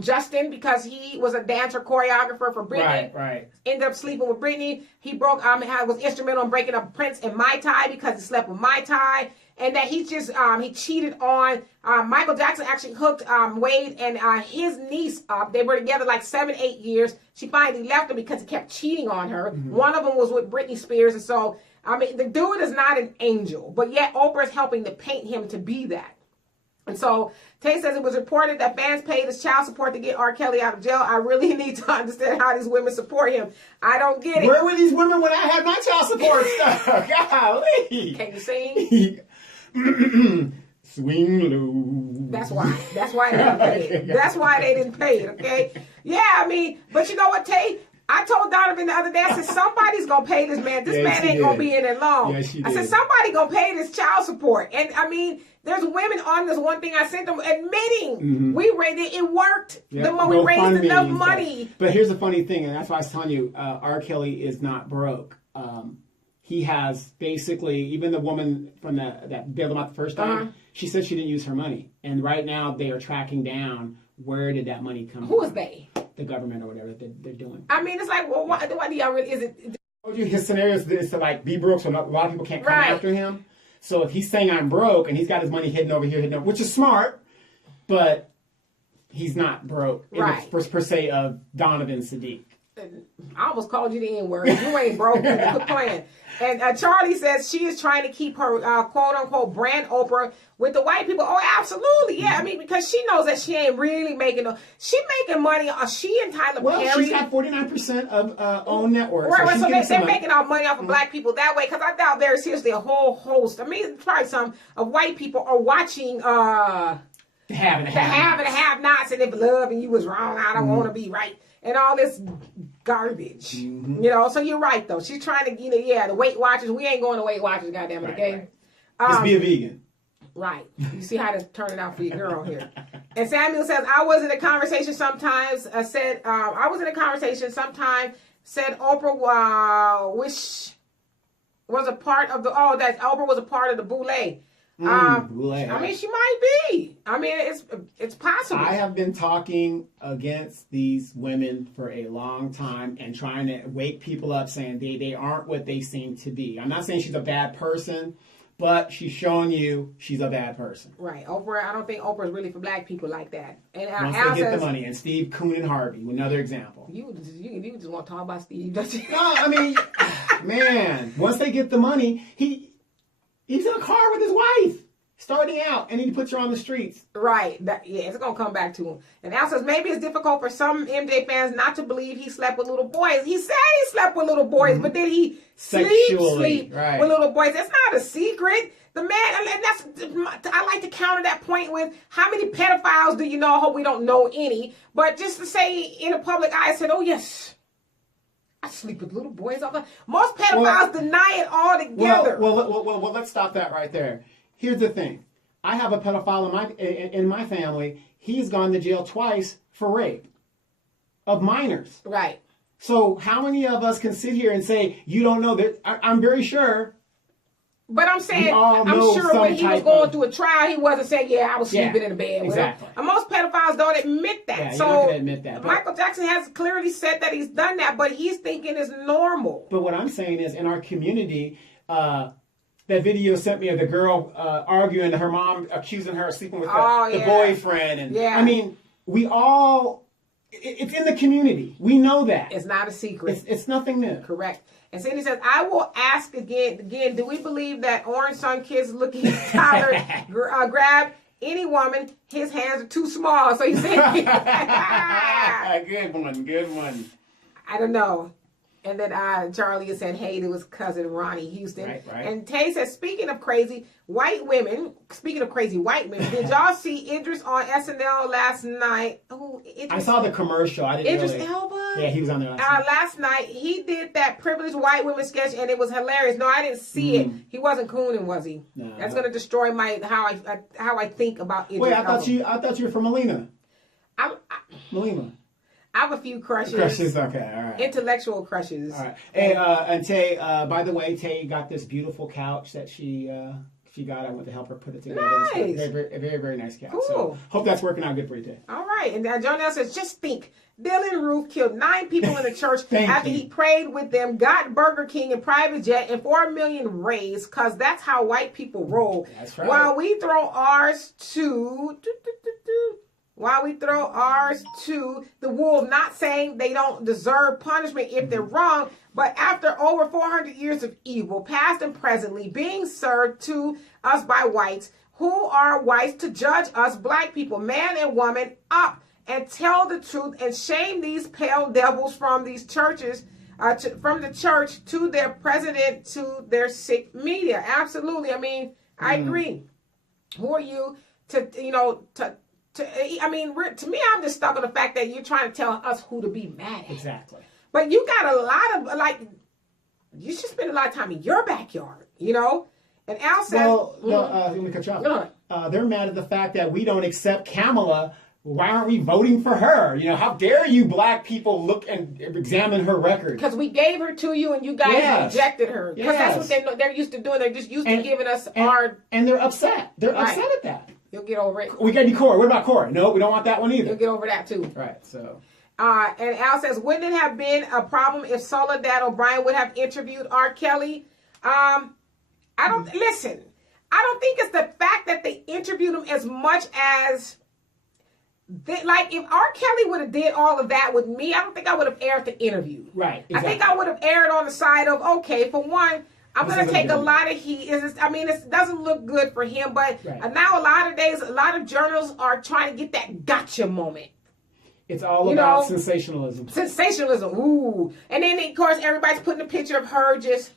Justin because he was a dancer choreographer for Britney. Right. Ended up sleeping with Britney. He was instrumental in breaking up Prince and Mai Tai because he slept with Mai Tai. And that he cheated on, Michael Jackson actually hooked Wade and his niece up. They were together like 7-8 years. She finally left him because he kept cheating on her. Mm-hmm. One of them was with Britney Spears. And so, the dude is not an angel, but yet Oprah's helping to paint him to be that. And so, Tay says it was reported that fans paid his child support to get RKelly out of jail. I really need to understand how these women support him. I don't get it. Where were these women when I had my child support stuff? Golly. Can you sing? Swing low. That's why they didn't pay it. That's why they didn't pay it, okay? Yeah, but you know what, Tay? I told Donovan the other day, I said, somebody's going to pay this man. This man ain't going to be in it long. Yes, I said, somebody going to pay this child support. And, there's women on this one thing I sent them admitting we raised it worked. Yep. The more we raised enough money. But here's the funny thing, and that's why I was telling you, RKelly is not broke. He has basically, even the woman from that bailed him out the first time, she said she didn't use her money. And right now they are tracking down where did that money come from. Who is they? The government or whatever they're doing. It's like, well, why do y'all really, is it? I told you his scenario is to like be broke so a lot of people can't come after him. So if he's saying I'm broke and he's got his money hidden over here, which is smart, but he's not broke per se of Donovan Sadiq. I almost called you the N-word. You ain't broke. Quit playing. And Charlie says she is trying to keep her quote-unquote brand Oprah with the white people. Oh, absolutely. Yeah, because she knows that she ain't really making she making money. She and Tyler Perry. She's got 49% of own network. Right, so they're making all money off of black people that way. Because I doubt very seriously a whole host, probably some of white people are watching the have and have-nots, and if love and you was wrong, I don't want to be right. And all this garbage, So you're right, though. She's trying to, the Weight Watchers. We ain't going to Weight Watchers, goddamn it, okay? Right. Just be a vegan. Right. You see how this turning out for your girl here. And Samuel says, I was in a conversation sometime, said Oprah, which was a part of that Oprah was a part of the boule. She might be. It's possible. I have been talking against these women for a long time and trying to wake people up saying they aren't what they seem to be. I'm not saying she's a bad person, but she's showing you she's a bad person. Right. Oprah, I don't think Oprah's really for black people like that. And once they get the money. And Steve, Coon, and Harvey, another example. You just want to talk about Steve, don't you? No, man, once they get the money, he's in a car with his wife. starting out, and then he puts her on the streets. Right. It's going to come back to him. And Al says, maybe it's difficult for some MJ fans not to believe he slept with little boys. He said he slept with little boys, but then he sleep right. with little boys. It's not a secret. The man, and I like to counter that point with how many pedophiles do you know? I hope we don't know any. But just to say in a public eye, I said, oh, yes, I sleep with little boys all the time. Most pedophiles deny it altogether. Well, let's stop that right there. Here's the thing. I have a pedophile in my family. He's gone to jail twice for rape of minors. Right. So how many of us can sit here and say, you don't know that? I'm very sure. But I'm saying, I'm sure when he was going through a trial, he wasn't saying, yeah, I was sleeping in the bed with him. And most pedophiles don't admit that. Yeah, so you're not going to admit that. Michael Jackson has clearly said that he's done that, but he's thinking it's normal. But what I'm saying is, in our community, that video sent me of the girl arguing, her mom accusing her of sleeping with the boyfriend. And I mean, we all, it's in the community. We know that. It's not a secret. It's nothing new. Correct. And Cindy says, I will ask again, do we believe that Orange Sun kids looking at Tyler grab any woman, his hands are too small? So he said, good one. I don't know. And then Charlie said, hey, it was cousin Ronnie Houston. Right. And Tay says, speaking of crazy white women, did y'all see Idris on SNL last night? Oh, I saw the commercial. I didn't Idris Elba? Yeah, he was on there last night. Last night, he did that privileged white women sketch, and it was hilarious. No, I didn't see it. He wasn't cooning, was he? No. That's going to destroy how I think about Idris Wait, Elba. I thought you were from Molina. Molina. I have a few crushes. Okay, all right. Intellectual crushes. All right. Hey, and Tay, by the way, Tay got this beautiful couch that she got. I went to help her put it together. Nice. It's a very, very nice couch. Cool. So hope that's working out good for you, Tay. All right. And Jonelle says, just think. Dylan Roof killed 9 people in the church after he prayed with them, got Burger King and private jet, and $4 million raised, because that's how white people roll. That's right. While we throw ours to the wolves, not saying they don't deserve punishment if they're wrong, but after over 400 years of evil, past and presently, being served to us by whites, who are whites to judge us black people, man and woman, up and tell the truth and shame these pale devils from these churches, from the church to their president, to their sick media. Absolutely. I mean, I agree. Who are you to me, I'm just stuck on the fact that you're trying to tell us who to be mad at. Exactly. But you got a lot of, you should spend a lot of time in your backyard, And Al says... let me cut you off. They're mad at the fact that we don't accept Kamala. Why aren't we voting for her? How dare you black people look and examine her record? Because we gave her to you and you guys rejected her. Because that's what they're used to doing. They're just used to giving us our... And they're upset. They're upset at that. You'll get over it. We got to be Corey. What about Corey? No, we don't want that one either. You'll get over that too. Right, so... and Al says, wouldn't it have been a problem if Soledad O'Brien would have interviewed R. Kelly? I don't think it's the fact that they interviewed him as much as... if R. Kelly would have did all of that with me, I don't think I would have aired the interview. Right. Exactly. I think I would have aired on the side of, okay, for one, I'm going to take a lot of heat. It doesn't look good for him, but now a lot of journals are trying to get that gotcha moment. It's all about sensationalism. Sensationalism, ooh. And then, of course, everybody's putting a picture of her just...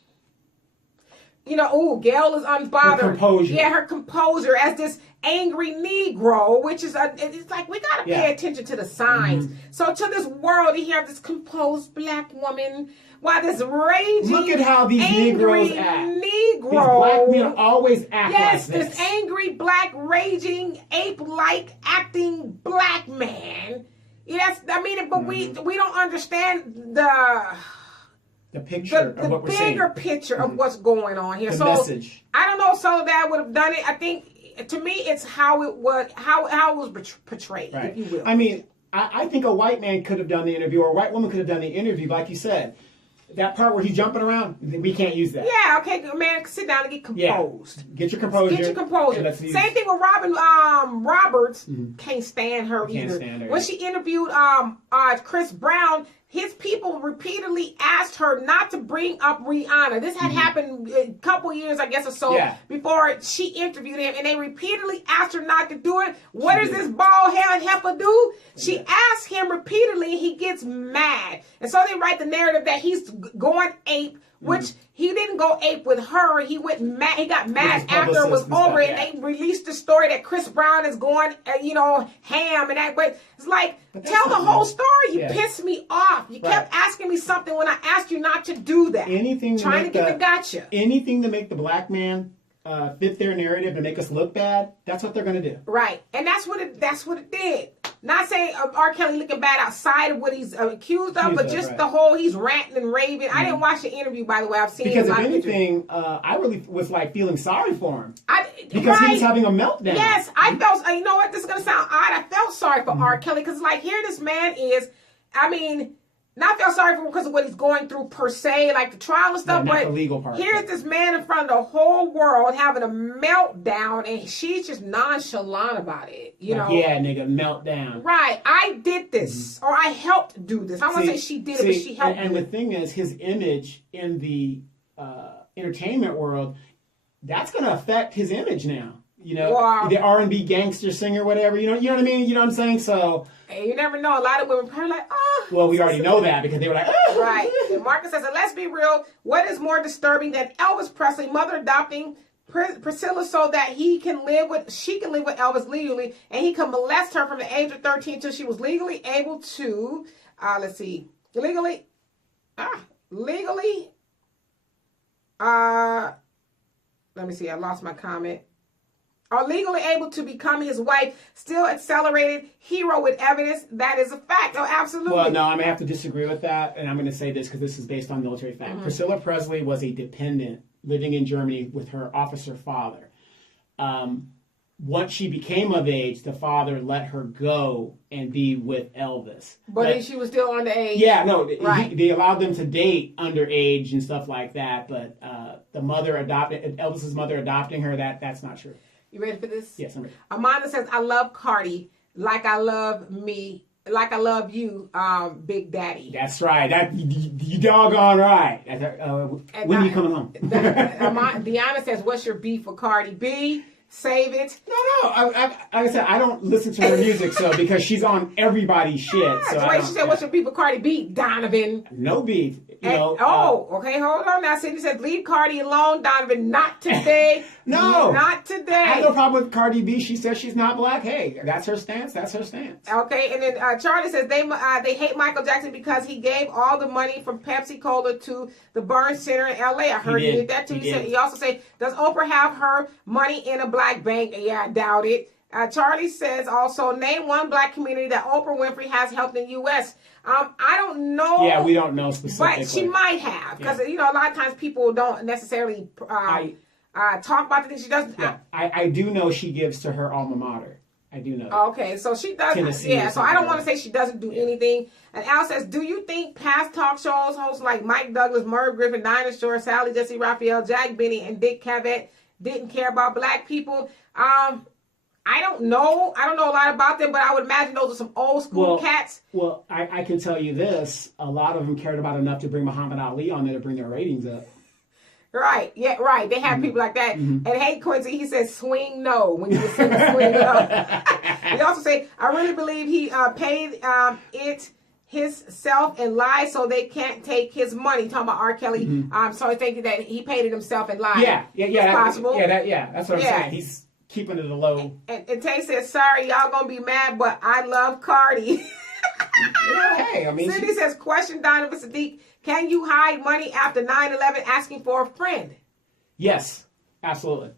Gayle is unbothered. Her composure. Yeah, her composure as this angry Negro, which is, it's like, we got to pay attention to the signs. So to this world, you have this composed black woman, while this raging, look at how these Negroes act. These black men always act like this angry, black, raging, ape-like acting black man. Yes, but we don't understand the picture of what we're seeing. The bigger picture of what's going on here. The message. I don't know if Soledad would have done it. I think, to me, it's how it was portrayed, if you will. I think a white man could have done the interview, or a white woman could have done the interview, like you said. That part where he's jumping around, we can't use that. Yeah, okay, man, sit down and get composed. Yeah. Get your composure. Same thing with Robin Roberts. Can't stand her either. Stand her. When she interviewed Chris Brown, his people repeatedly asked her not to bring up Rihanna. This had happened a couple years, I guess, or so before she interviewed him, and they repeatedly asked her not to do it. What does this bald head heifer do? She asked him repeatedly, and he gets mad. And so they write the narrative that he's going ape, which he didn't go ape with her. He went mad. He got mad after it was over, and they released the story that Chris Brown is going, ham and that. But it's like, tell the whole story. You pissed me off. You kept asking me something when I asked you not to do that. Anything to trying to get the gotcha. Anything to make the black man fit their narrative and make us look bad. That's what they're going to do. Right, and that's what it did. Not saying R. Kelly looking bad outside of what he's accused of, but just the whole he's ranting and raving. I didn't watch the interview, by the way. I've seen because if anything, I really was like feeling sorry for him because he was having a meltdown. Yes, I felt. You know what? This is gonna sound odd. I felt sorry for R. Kelly because, like, here this man is. I mean, not felt sorry for him because of what he's going through per se, like the trial and stuff. But the legal part. Here's this man in front of the whole world having a meltdown, and she's just nonchalant about it. You know? Yeah, nigga, meltdown. Right. I did this, or I helped do this. I'm gonna say she did it, but she helped. And the thing is, his image in the entertainment world, that's gonna affect his image now. You know, the R&B gangster singer, whatever. You know what I mean? You know what I'm saying? So. And you never know. A lot of women are like, oh. Well, we already know that because they were like, oh. Right. And Marcus says, let's be real. What is more disturbing than Elvis Presley mother adopting Priscilla so that she can live with Elvis legally, and he can molest her from the age of 13 until she was legally able to, legally, let me see, I lost my comment. Are legally able to become his wife, still accelerated hero with evidence. That is a fact. Oh, absolutely. Well, no, I'm going to have to disagree with that. And I'm going to say this because this is based on military fact. Priscilla Presley was a dependent living in Germany with her officer father. Once she became of age, the father let her go and be with Elvis. But she was still underage. Yeah, no, they allowed them to date underage and stuff like that. But the mother Elvis's mother adopting her, that's not true. You ready for this? Yes, I'm ready. Amanda says, I love Cardi like I love you, Big Daddy. That's right. You doggone right. When are you coming home? Deanna says, what's your beef for Cardi B? Save it. No. Like I said, I don't listen to her music, so because she's on everybody's shit. So wait, she said, what's your beef for Cardi B? Donovan. No beef. Okay, hold on now. Cindy said, leave Cardi alone, Donovan. Not today. No. Not today. I have no problem with Cardi B. She says she's not black. Hey, that's her stance. Okay, and then Charlie says they hate Michael Jackson because he gave all the money from Pepsi Cola to the Burn Center in L.A. I heard he did that too. He also said, does Oprah have her money in a black bank? Yeah, I doubt it. Charlie says also, name one black community that Oprah Winfrey has helped in the U.S. I don't know. Yeah, we don't know specifically. But she might have. Because, a lot of times people don't necessarily talk about the things she does. Yeah, I do know she gives to her alma mater. I do know that. Okay, so she does. Tennessee, yeah, so I don't want to say she doesn't do anything. And Al says, do you think past talk shows hosts like Mike Douglas, Merv Griffin, Dinah Shore, Sally Jesse Raphael, Jack Benny, and Dick Cavett didn't care about black people? I don't know. I don't know a lot about them, but I would imagine those are some old school cats. Well, I can tell you this. A lot of them cared about enough to bring Muhammad Ali on there to bring their ratings up. Right. Yeah, right. They have people like that. And hey, Quincy, he says swing no when you sing swing no. He also say, I really believe he paid it himself and lied so they can't take his money. Talking about R. Kelly. So I think that he paid it himself and lied. Yeah. It's possible. That's what I'm saying. He's keeping it a low. And Tay says, sorry, y'all gonna be mad, but I love Cardi. Hey, I mean. Cindy says, question Donovan Sadiq, can you hide money after 9/11 asking for a friend? Yes, absolutely.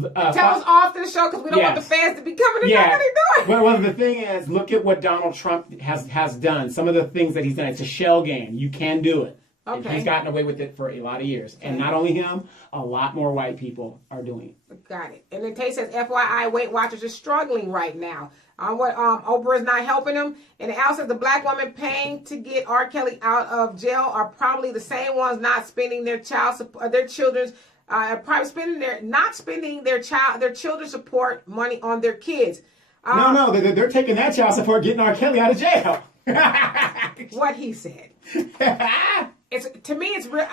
Tell us off the show because we don't want the fans to be coming and what they're doing. Well, the thing is, look at what Donald Trump has done. Some of the things that he's done. It's a shell game. You can do it. Okay. And he's gotten away with it for a lot of years. And not only him, a lot more white people are doing it. Got it. And then Tay says, FYI, Weight Watchers are struggling right now. Oprah is not helping them. And Al says the black women paying to get R. Kelly out of jail are probably the same ones not spending their children's children's support money on their kids. No, they're taking that child support, getting R. Kelly out of jail. what he said. To me, it's real.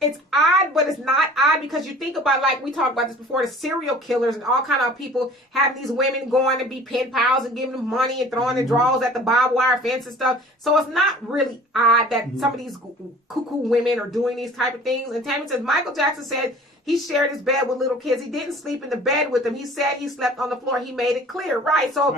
It's odd, but it's not odd because you think about, like we talked about this before, the serial killers and all kind of people have these women going to be pen pals and giving them money and throwing the drawers at the barbed wire fence and stuff. So it's not really odd that some of these cuckoo women are doing these type of things. And Tammy says Michael Jackson said he shared his bed with little kids. He didn't sleep in the bed with them. He said he slept on the floor. He made it clear, right? So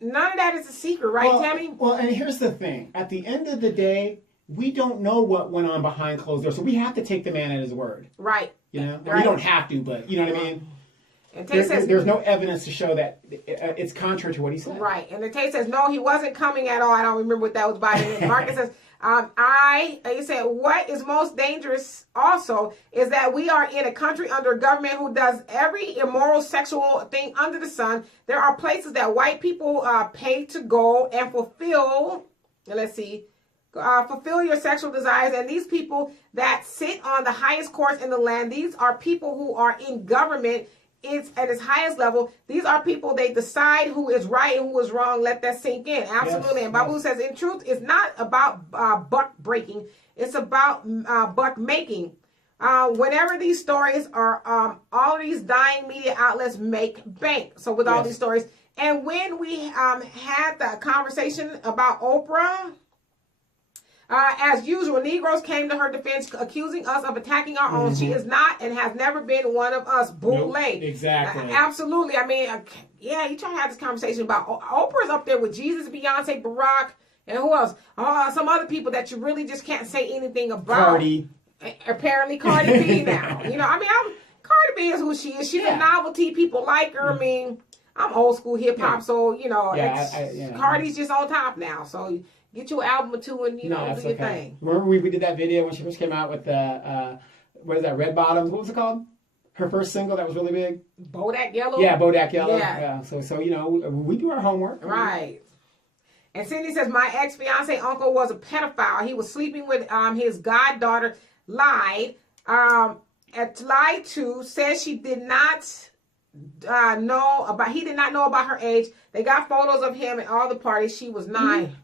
none of that is a secret, right, Tammy? Well, and here's the thing: at the end of the day, we don't know what went on behind closed doors, so we have to take the man at his word. Right. You know, we don't have to, but you know what I mean. And there's no evidence to show that it's contrary to what he said. Right. And the Tate says no, he wasn't coming at all. I don't remember what that was by. And Marcus says, he said, what is most dangerous also is that we are in a country under a government who does every immoral sexual thing under the sun. There are places that white people pay to go and fulfill. Let's see. Fulfill your sexual desires. And these people that sit on the highest courts in the land, these are people who are in government. It's at its highest level. These are people, they decide who is right and who is wrong. Let that sink in. Absolutely. Yes, and Babu says, in truth, it's not about buck breaking. It's about buck making. Whenever these stories are, all of these dying media outlets make bank. So with all these stories. And when we had the conversation about Oprah, as usual, Negroes came to her defense, accusing us of attacking our own. She is not and has never been one of us. Bootleg. Nope, exactly. Absolutely. I mean, you try to have this conversation about Oprah's up there with Jesus, Beyonce, Barack, and who else? Some other people that you really just can't say anything about. Cardi. Apparently, Cardi B now. You know, I mean, Cardi B is who she is. She's a novelty. People like her. I mean, I'm old school hip hop, so you know, Cardi's just on top now. So. Get your album or two and, do your thing. Remember we did that video when she first came out with the, what is that, Red Bottoms? What was it called? Her first single that was really big? Bodak Yellow? Yeah, Bodak Yellow. Yeah. So we do our homework. Right. And Cindy says, my ex-fiance uncle was a pedophile. He was sleeping with his goddaughter, lied to, says she did not he did not know about her age. They got photos of him at all the parties. She was 9.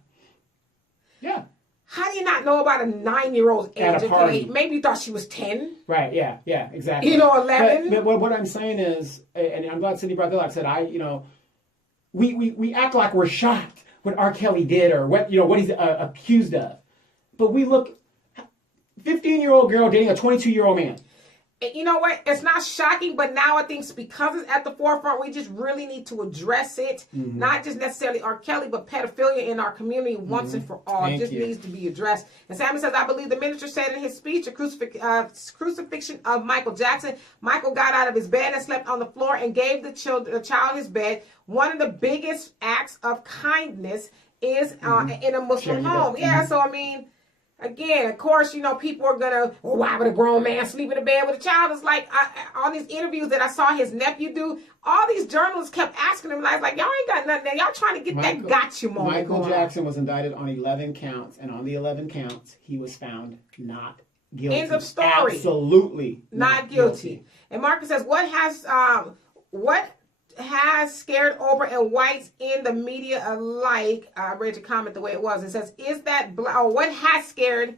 Yeah. How do you not know about a 9-year-old's age? At a party. Maybe you thought she was 10. Right, yeah, exactly. 11. But what I'm saying is, and I'm glad Cindy brought that up, I said, we act like we're shocked what RKelly did or what he's accused of. But we look, 15-year-old girl dating a 22-year-old man. You know what? It's not shocking, but now I think because it's at the forefront, we just really need to address it. Not just necessarily R. Kelly, but pedophilia in our community once and for all. It just needs to be addressed. And Sammy says, I believe the minister said in his speech, a crucifixion of Michael Jackson. Michael got out of his bed and slept on the floor and gave the child his bed. One of the biggest acts of kindness is in a Muslim home. Yeah, so I mean... Again, of course, people are going to, why would a grown man sleep in a bed with a child? It's like, all these interviews that I saw his nephew do, all these journalists kept asking him, like, y'all ain't got nothing there. Y'all trying to get that gotcha moment. Michael Jackson was indicted on 11 counts, and on the 11 counts, he was found not guilty. End of story. Absolutely not guilty. And Marcus says, what has scared Oprah and whites in the media alike? I read your comment the way it was. It says, what has scared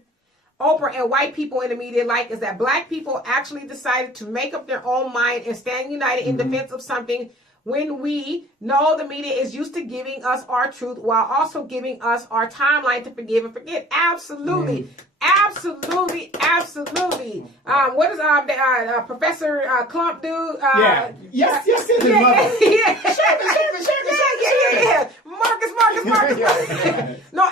Oprah and white people in the media alike is that black people actually decided to make up their own mind and stand united in defense of something when we know the media is used to giving us our truth while also giving us our timeline to forgive and forget. Absolutely. Absolutely. What does Professor Clump do? Yes. Marcus. No,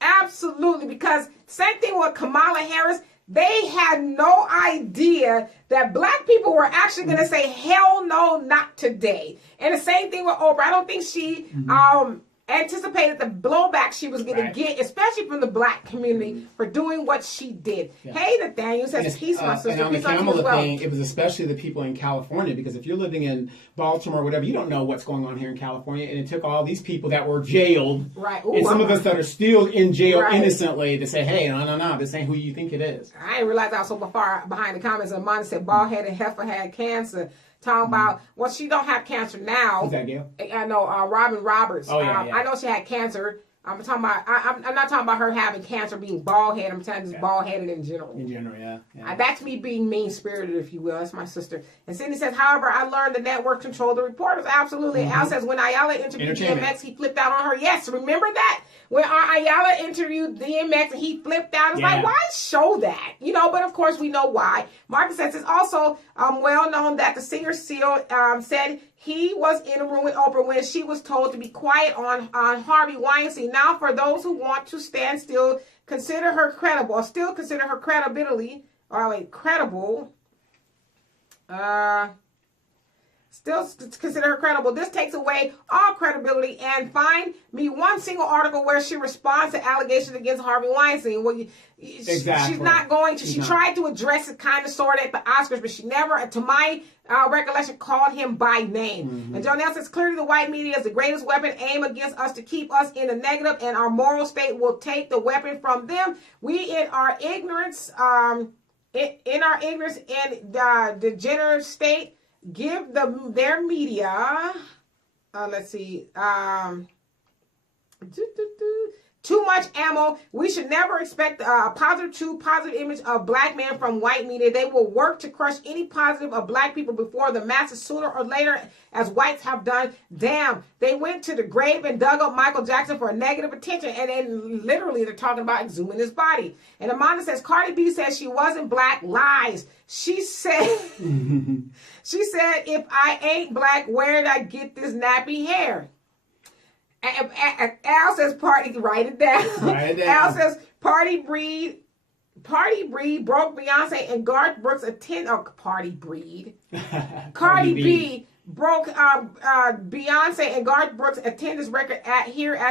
absolutely. Because same thing with Kamala Harris. They had no idea that black people were actually going to say, hell no, not today. And the same thing with Oprah. I don't think she anticipated the blowback she was going to get, especially from the black community, for doing what she did. Yeah. Hey, Nathaniel says, peace, my sister. And on the Kamala thing, it was especially the people in California, because if you're living in Baltimore or whatever, you don't know what's going on here in California. And it took all these people that were jailed, and some of us that are still in jail innocently, to say, hey, no, this ain't who you think it is. I didn't realize I was so far behind the comments. Amanda said, bald-headed heifer had cancer. Talking about, well, she don't have cancer now. Who's that, Gayle? I know, Robin Roberts. Oh, yeah. I know she had cancer. I'm talking about. I'm not talking about her having cancer, being bald headed. I'm saying just bald headed in general. In general, yeah. That's me being mean spirited, if you will. That's my sister. And Cindy says, however, I learned the network control the reporters. Absolutely. Al says, when Ayala interviewed DMX, he flipped out on her. Yes, remember that? When Ayala interviewed DMX and he flipped out, it's like, why show that? You know, but of course we know why. Marcus says it's also well known that the singer said he was in a room with Oprah when she was told to be quiet on Harvey Weinstein. Now, for those who want to stand still, consider her credible, or still consider her credibility, credible. Still consider her credible. This takes away all credibility, and find me one single article where she responds to allegations against Harvey Weinstein. Well, exactly. She's not going to. She tried to address it kind of sort of at the Oscars, but she never, to my recollection, called him by name. Mm-hmm. And Jonelle says, clearly the white media is the greatest weapon aimed against us to keep us in the negative, and our moral state will take the weapon from them. We, in our ignorance, and degenerate state, give their media, too much ammo. We should never expect a positive image of black men from white media. They will work to crush any positive of black people before the masses, sooner or later, as whites have done. Damn, they went to the grave and dug up Michael Jackson for negative attention, and then literally they're talking about exhuming his body. And Amanda says, Cardi B says she wasn't black. Lies. She said, if I ain't black, where did I get this nappy hair? Al says, party, write it down. Al says, Party Breed broke Beyonce and Garth Brooks Cardi B broke Beyonce and Garth Brooks attendance record at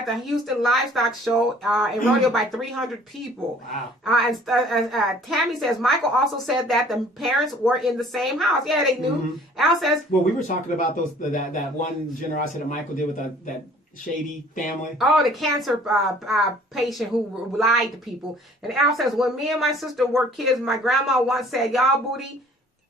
the Houston Livestock Show and rodeo by 300 people. Wow. And Tammy says, Michael also said that the parents were in the same house. Yeah, they knew. Mm-hmm. Al says, well, we were talking about that one generosity that Michael did with that shady family. Oh, the cancer patient who lied to people. And Al says, when me and my sister were kids, my grandma once said, y'all booty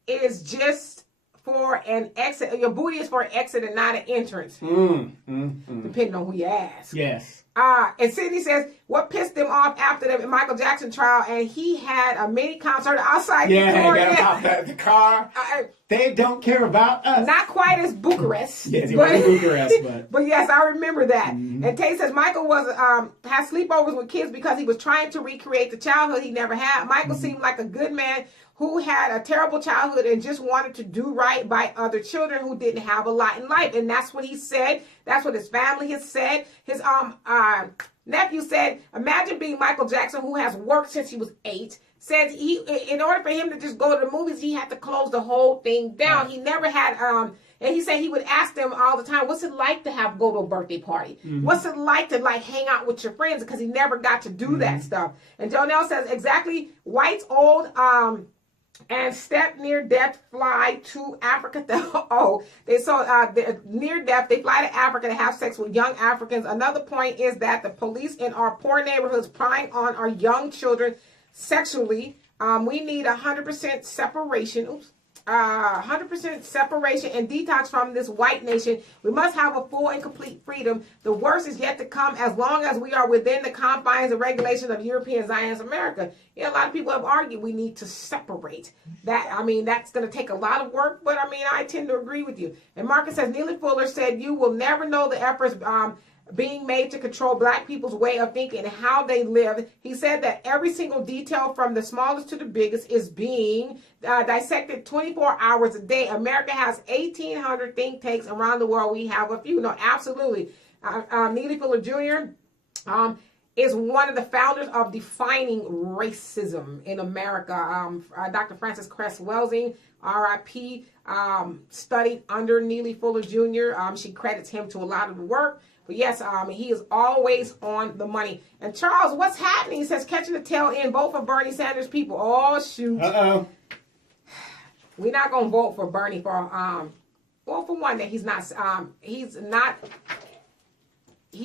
is just for an exit. Your booty is for an exit and not an entrance. Depending on who you ask. Yes. And Sydney says, what pissed them off after the Michael Jackson trial, and he had a mini concert outside the car. They don't care about us. Not quite as Bucharest. Yes, it was Bucharest, but yes, I remember that. Mm-hmm. And Tay says Michael had sleepovers with kids because he was trying to recreate the childhood he never had. Michael seemed like a good man who had a terrible childhood and just wanted to do right by other children who didn't have a lot in life. And that's what he said. That's what his family has said. His nephew said, imagine being Michael Jackson, who has worked since he was 8. Said in order for him to just go to the movies, he had to close the whole thing down. Right. He never had, and he said he would ask them all the time, what's it like to go to a birthday party? Mm-hmm. What's it like to hang out with your friends? Because he never got to do that stuff. And Jonelle says, exactly, whites old, and step near death fly to Africa. Near death, they fly to Africa to have sex with young Africans. Another point is that the police in our poor neighborhoods prying on our young children sexually. We need 100% separation. 100% separation and detox from this white nation. We must have a full and complete freedom. The worst is yet to come as long as we are within the confines and regulations of European Zionist America. Yeah, a lot of people have argued we need to separate. That's going to take a lot of work, but I tend to agree with you. And Marcus says, Neely Fuller said, you will never know the efforts being made to control black people's way of thinking and how they live. He said that every single detail from the smallest to the biggest is being dissected 24 hours a day. America has 1,800 think tanks around the world. We have a few. No, absolutely. Neely Fuller Jr. Is one of the founders of defining racism in America. Dr. Francis Cress Welsing, RIP, studied under Neely Fuller Jr. She credits him to a lot of the work. But yes, he is always on the money. And Charles, what's happening? He says, catching the tail end, vote for Bernie Sanders people. Oh, shoot. Uh-oh. We're not going to vote for Bernie for one, that he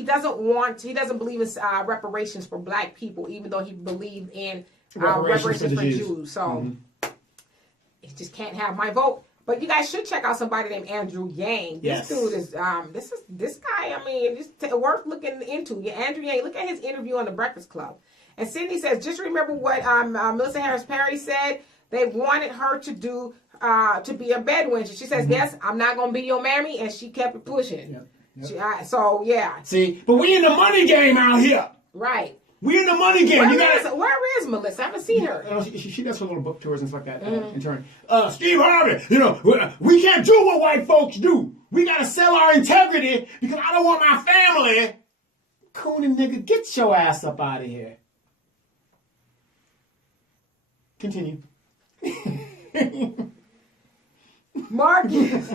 doesn't believe in reparations for black people, even though he believed in reparations for Jews. So, he just can't have my vote. But you guys should check out somebody named Andrew Yang. This dude is this guy. I mean, it's worth looking into. Yeah, Andrew Yang. Look at his interview on the Breakfast Club. And Cindy says, just remember what Melissa Harris Perry said. They wanted her to do to be a bedwench. She says, yes, I'm not gonna be your mammy, and she kept it pushing. Yep. So yeah. See, but we in the money game out here. Right. We in the money game. Where is Melissa? I haven't seen her. She does her little book tours and stuff like that in turn. Steve Harvey, we can't do what white folks do. We got to sell our integrity because I don't want my family. Cooning nigga, get your ass up out of here. Continue. Marcus.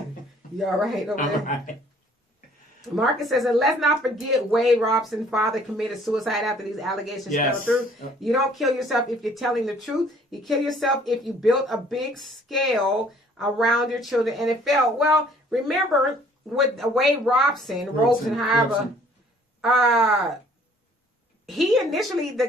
You all right over there? All right. Marcus says, and let's not forget Wade Robson's father committed suicide after these allegations fell through. You don't kill yourself if you're telling the truth. You kill yourself if you built a big scale around your children and it failed. Well, remember with Wade Robson, he initially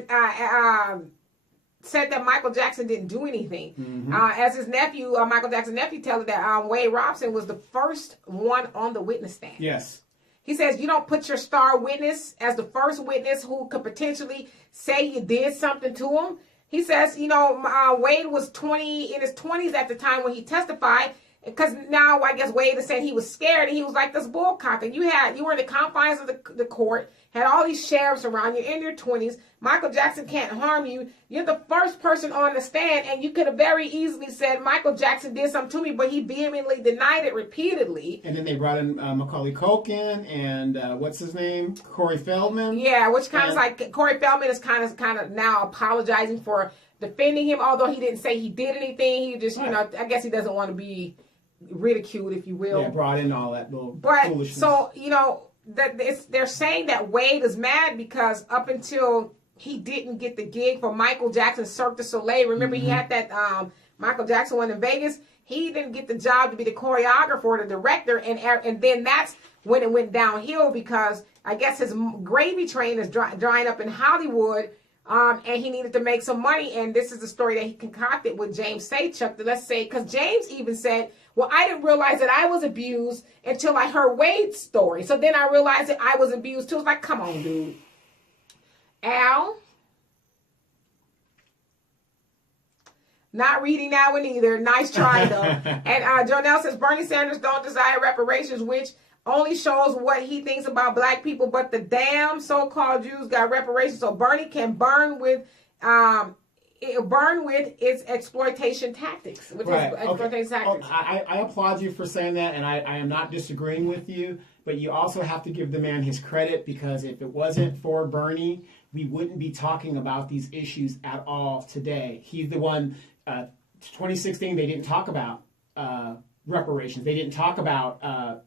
said that Michael Jackson didn't do anything. As his nephew, Michael Jackson's nephew, tells that Wade Robson was the first one on the witness stand. Yes. He says you don't put your star witness as the first witness who could potentially say you did something to him. He says, Wade was in his 20s at the time when he testified, because now I guess Wade is saying he was scared and he was like this bullcock. And you were in the confines of the court, had all these sheriffs around you in your 20s. Michael Jackson can't harm you. You're the first person on the stand, and you could have very easily said Michael Jackson did something to me, but he vehemently denied it repeatedly. And then they brought in Macaulay Culkin and what's his name, Corey Feldman. Yeah, which kind of like Corey Feldman is kind of now apologizing for defending him, although he didn't say he did anything. He just, I guess he doesn't want to be ridiculed, if you will. Yeah, brought in all that little foolishness. So, they're saying that Wade is mad because up until he didn't get the gig for Michael Jackson's Cirque du Soleil. Remember, he had that Michael Jackson one in Vegas. He didn't get the job to be the choreographer or the director, and then that's when it went downhill because I guess his gravy train is drying up in Hollywood, and he needed to make some money. And this is the story that he concocted with James Saychuk. Let's say, because James even said, well, I didn't realize that I was abused until I heard Wade's story. So then I realized that I was abused too. It's like, come on, dude. Al? Not reading that one either. Nice try, though. And Jonelle says, Bernie Sanders don't desire reparations, which only shows what he thinks about black people. But the damn so-called Jews got reparations. So Bernie can burn with its exploitation tactics. Which is exploitation tactics. I applaud you for saying that, and I am not disagreeing with you. But you also have to give the man his credit, because if it wasn't for Bernie, we wouldn't be talking about these issues at all today. He's the one, 2016, they didn't talk about reparations. They didn't talk about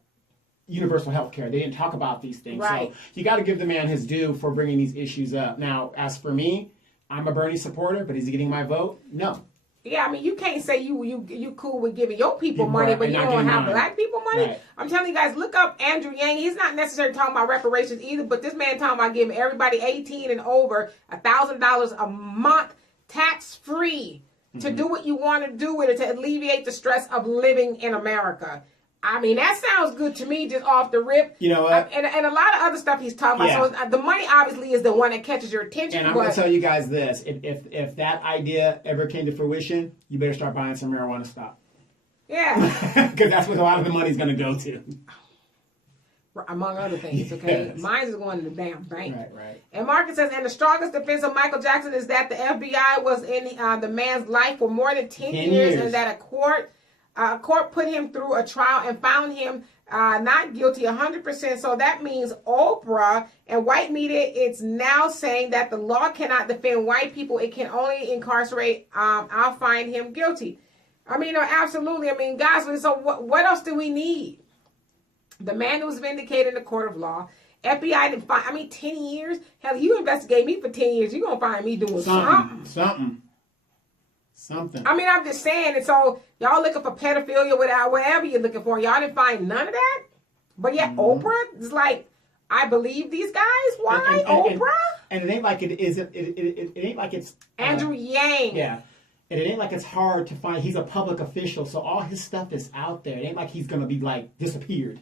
universal health care. They didn't talk about these things. Right. So you got to give the man his due for bringing these issues up. Now, as for me, I'm a Bernie supporter, but is he getting my vote? No. Yeah, I mean, you can't say you cool with giving your people money, but you don't have black people money. Right. I'm telling you guys, look up Andrew Yang. He's not necessarily talking about reparations either, but this man talking about giving everybody 18 and over $1,000 a month tax-free to do what you want to do with it, to alleviate the stress of living in America. I mean, that sounds good to me, just off the rip. You know what? And a lot of other stuff he's talking about. So the money obviously is the one that catches your attention. And I'm going to tell you guys this. If that idea ever came to fruition, you better start buying some marijuana stock. Yeah. Because that's what a lot of the money's going to go to. Among other things, okay? Yes. Mine is going to the damn bank. Right. And Marcus says, and the strongest defense of Michael Jackson is that the FBI was in the man's life for more than 10 years, and that a court put him through a trial and found him not guilty 100%. So that means Oprah and white media, it's now saying that the law cannot defend white people. It can only incarcerate. I'll find him guilty. I mean, absolutely. I mean, guys, so what else do we need? The man was vindicated in the court of law. FBI didn't find, 10 years? Hell, you investigate me for 10 years, you're going to find me doing something. I mean, I'm just saying. And so y'all looking for pedophilia whatever you're looking for. Y'all didn't find none of that. But yet Oprah is like, I believe these guys. Why Oprah? And it ain't like it is. It ain't like it's Andrew Yang. Yeah. And it ain't like it's hard to find. He's a public official, so all his stuff is out there. It ain't like he's going to be, like, disappeared.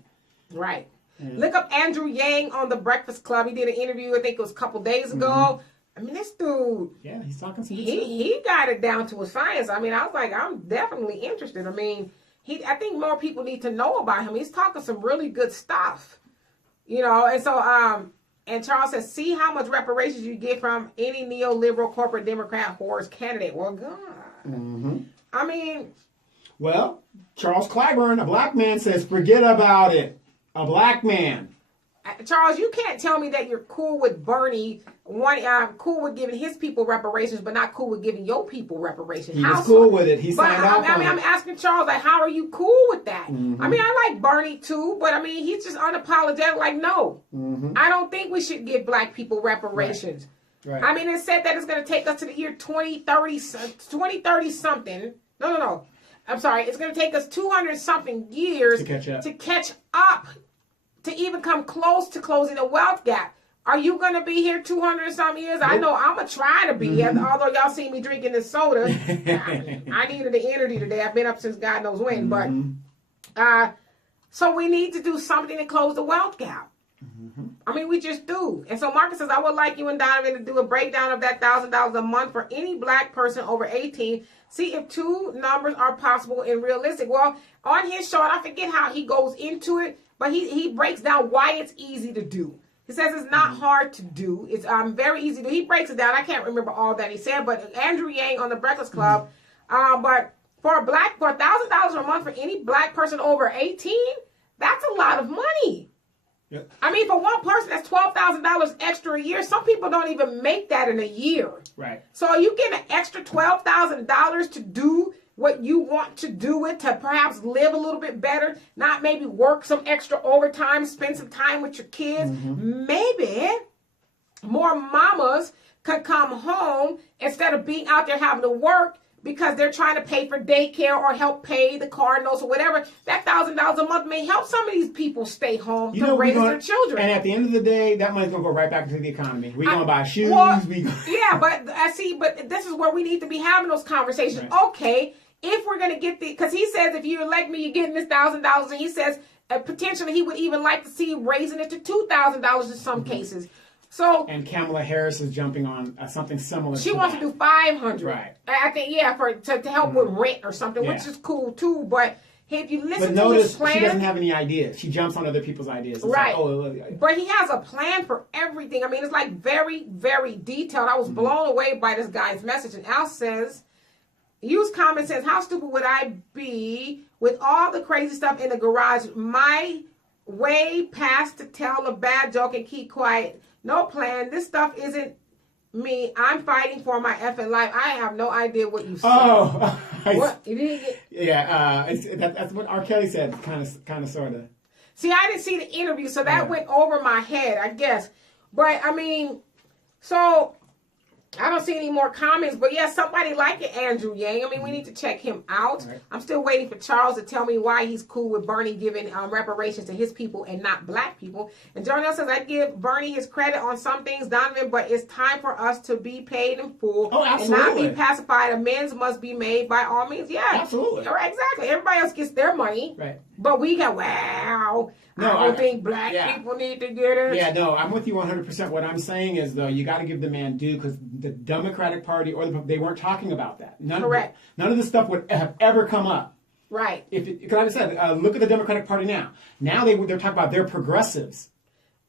Right. Look up Andrew Yang on The Breakfast Club. He did an interview, I think it was a couple days ago. I mean, this dude. Yeah, he's talking some good stuff. He got it down to a science. I mean, I was like, I'm definitely interested. I mean, I think more people need to know about him. He's talking some really good stuff. You know, and so, and Charles says, see how much reparations you get from any neoliberal corporate Democrat horse candidate. Well, God. I mean. Well, Charles Clyburn, a black man, says, forget about it. A black man. Charles, you can't tell me that you're cool with Bernie, cool with giving his people reparations, but not cool with giving your people reparations. He was cool with it. He signed off on it. I'm asking Charles, like, how are you cool with that? I mean, I like Bernie too, but I mean, he's just unapologetic. Like, no, I don't think we should give black people reparations. Right. I mean, it said that it's going to take us to the year 2030 something. No. I'm sorry. It's going to take us 200 something years to catch up. To even come close to closing the wealth gap. Are you going to be here 200 some years? Nope. I know I'm going to try to be here, although y'all see me drinking this soda. I needed the energy today. I've been up since God knows when. But so we need to do something to close the wealth gap. I mean, we just do. And so Marcus says, I would like you and Donovan to do a breakdown of that $1,000 a month for any black person over 18. See if two numbers are possible and realistic. Well, on his show, I forget how he goes into it. But he breaks down why it's easy to do. He says it's not hard to do. It's very easy to do. He breaks it down. I can't remember all that he said, but Andrew Yang on The Breakfast Club. But for $1,000 a month for any black person over 18, that's a lot of money. Yep. I mean, for one person, that's $12,000 extra a year. Some people don't even make that in a year. Right. So you get an extra $12,000 to do what you want to do it, to perhaps live a little bit better, not maybe work some extra overtime, spend some time with your kids. Maybe more mamas could come home instead of being out there having to work because they're trying to pay for daycare or help pay the car notes or whatever. That $1,000 a month may help some of these people stay home to raise their children. And at the end of the day, that money's going to go right back into the economy. We're going to buy shoes. Yeah, but but this is where we need to be having those conversations. Right. Okay, if we're going to get because he says if you elect me, you're getting this $1,000. And he says potentially he would even like to see raising it to $2,000 in some cases. So, and Kamala Harris is jumping on something similar. She wants to do $500. Right. I think, to help with rent or something, which is cool too. But if you listen to his plan, she doesn't have any ideas. She jumps on other people's ideas. It's right. Like, but he has a plan for everything. I mean, it's like very, very detailed. I was blown away by this guy's message. And Al says, use common sense. How stupid would I be with all the crazy stuff in the garage? My way past to tell a bad joke and keep quiet. No plan. This stuff isn't me. I'm fighting for my effing life. I have no idea what you said. Oh, what? You didn't get? Yeah, that's what RKelly said. Kind of, sort of. See, I didn't see the interview, so that went over my head, I guess. But I mean, so I don't see any more comments. But yeah, somebody like it, Andrew Yang. I mean, we need to check him out. Right. I'm still waiting for Charles to tell me why he's cool with Bernie giving reparations to his people and not black people. And Jonelle says, I give Bernie his credit on some things, Donovan, but it's time for us to be paid in full and not be pacified. Amends must be made by all means. Yeah, absolutely. Right, exactly. Everybody else gets their money. Right. But we go, wow. No, I don't think black people need to get it. Yeah, no, I'm with you 100%. What I'm saying is, though, you got to give the man due because the Democratic Party they weren't talking about that. Correct. None of this stuff would have ever come up. Right. Because like I said, look at the Democratic Party now. Now they're talking about their progressives.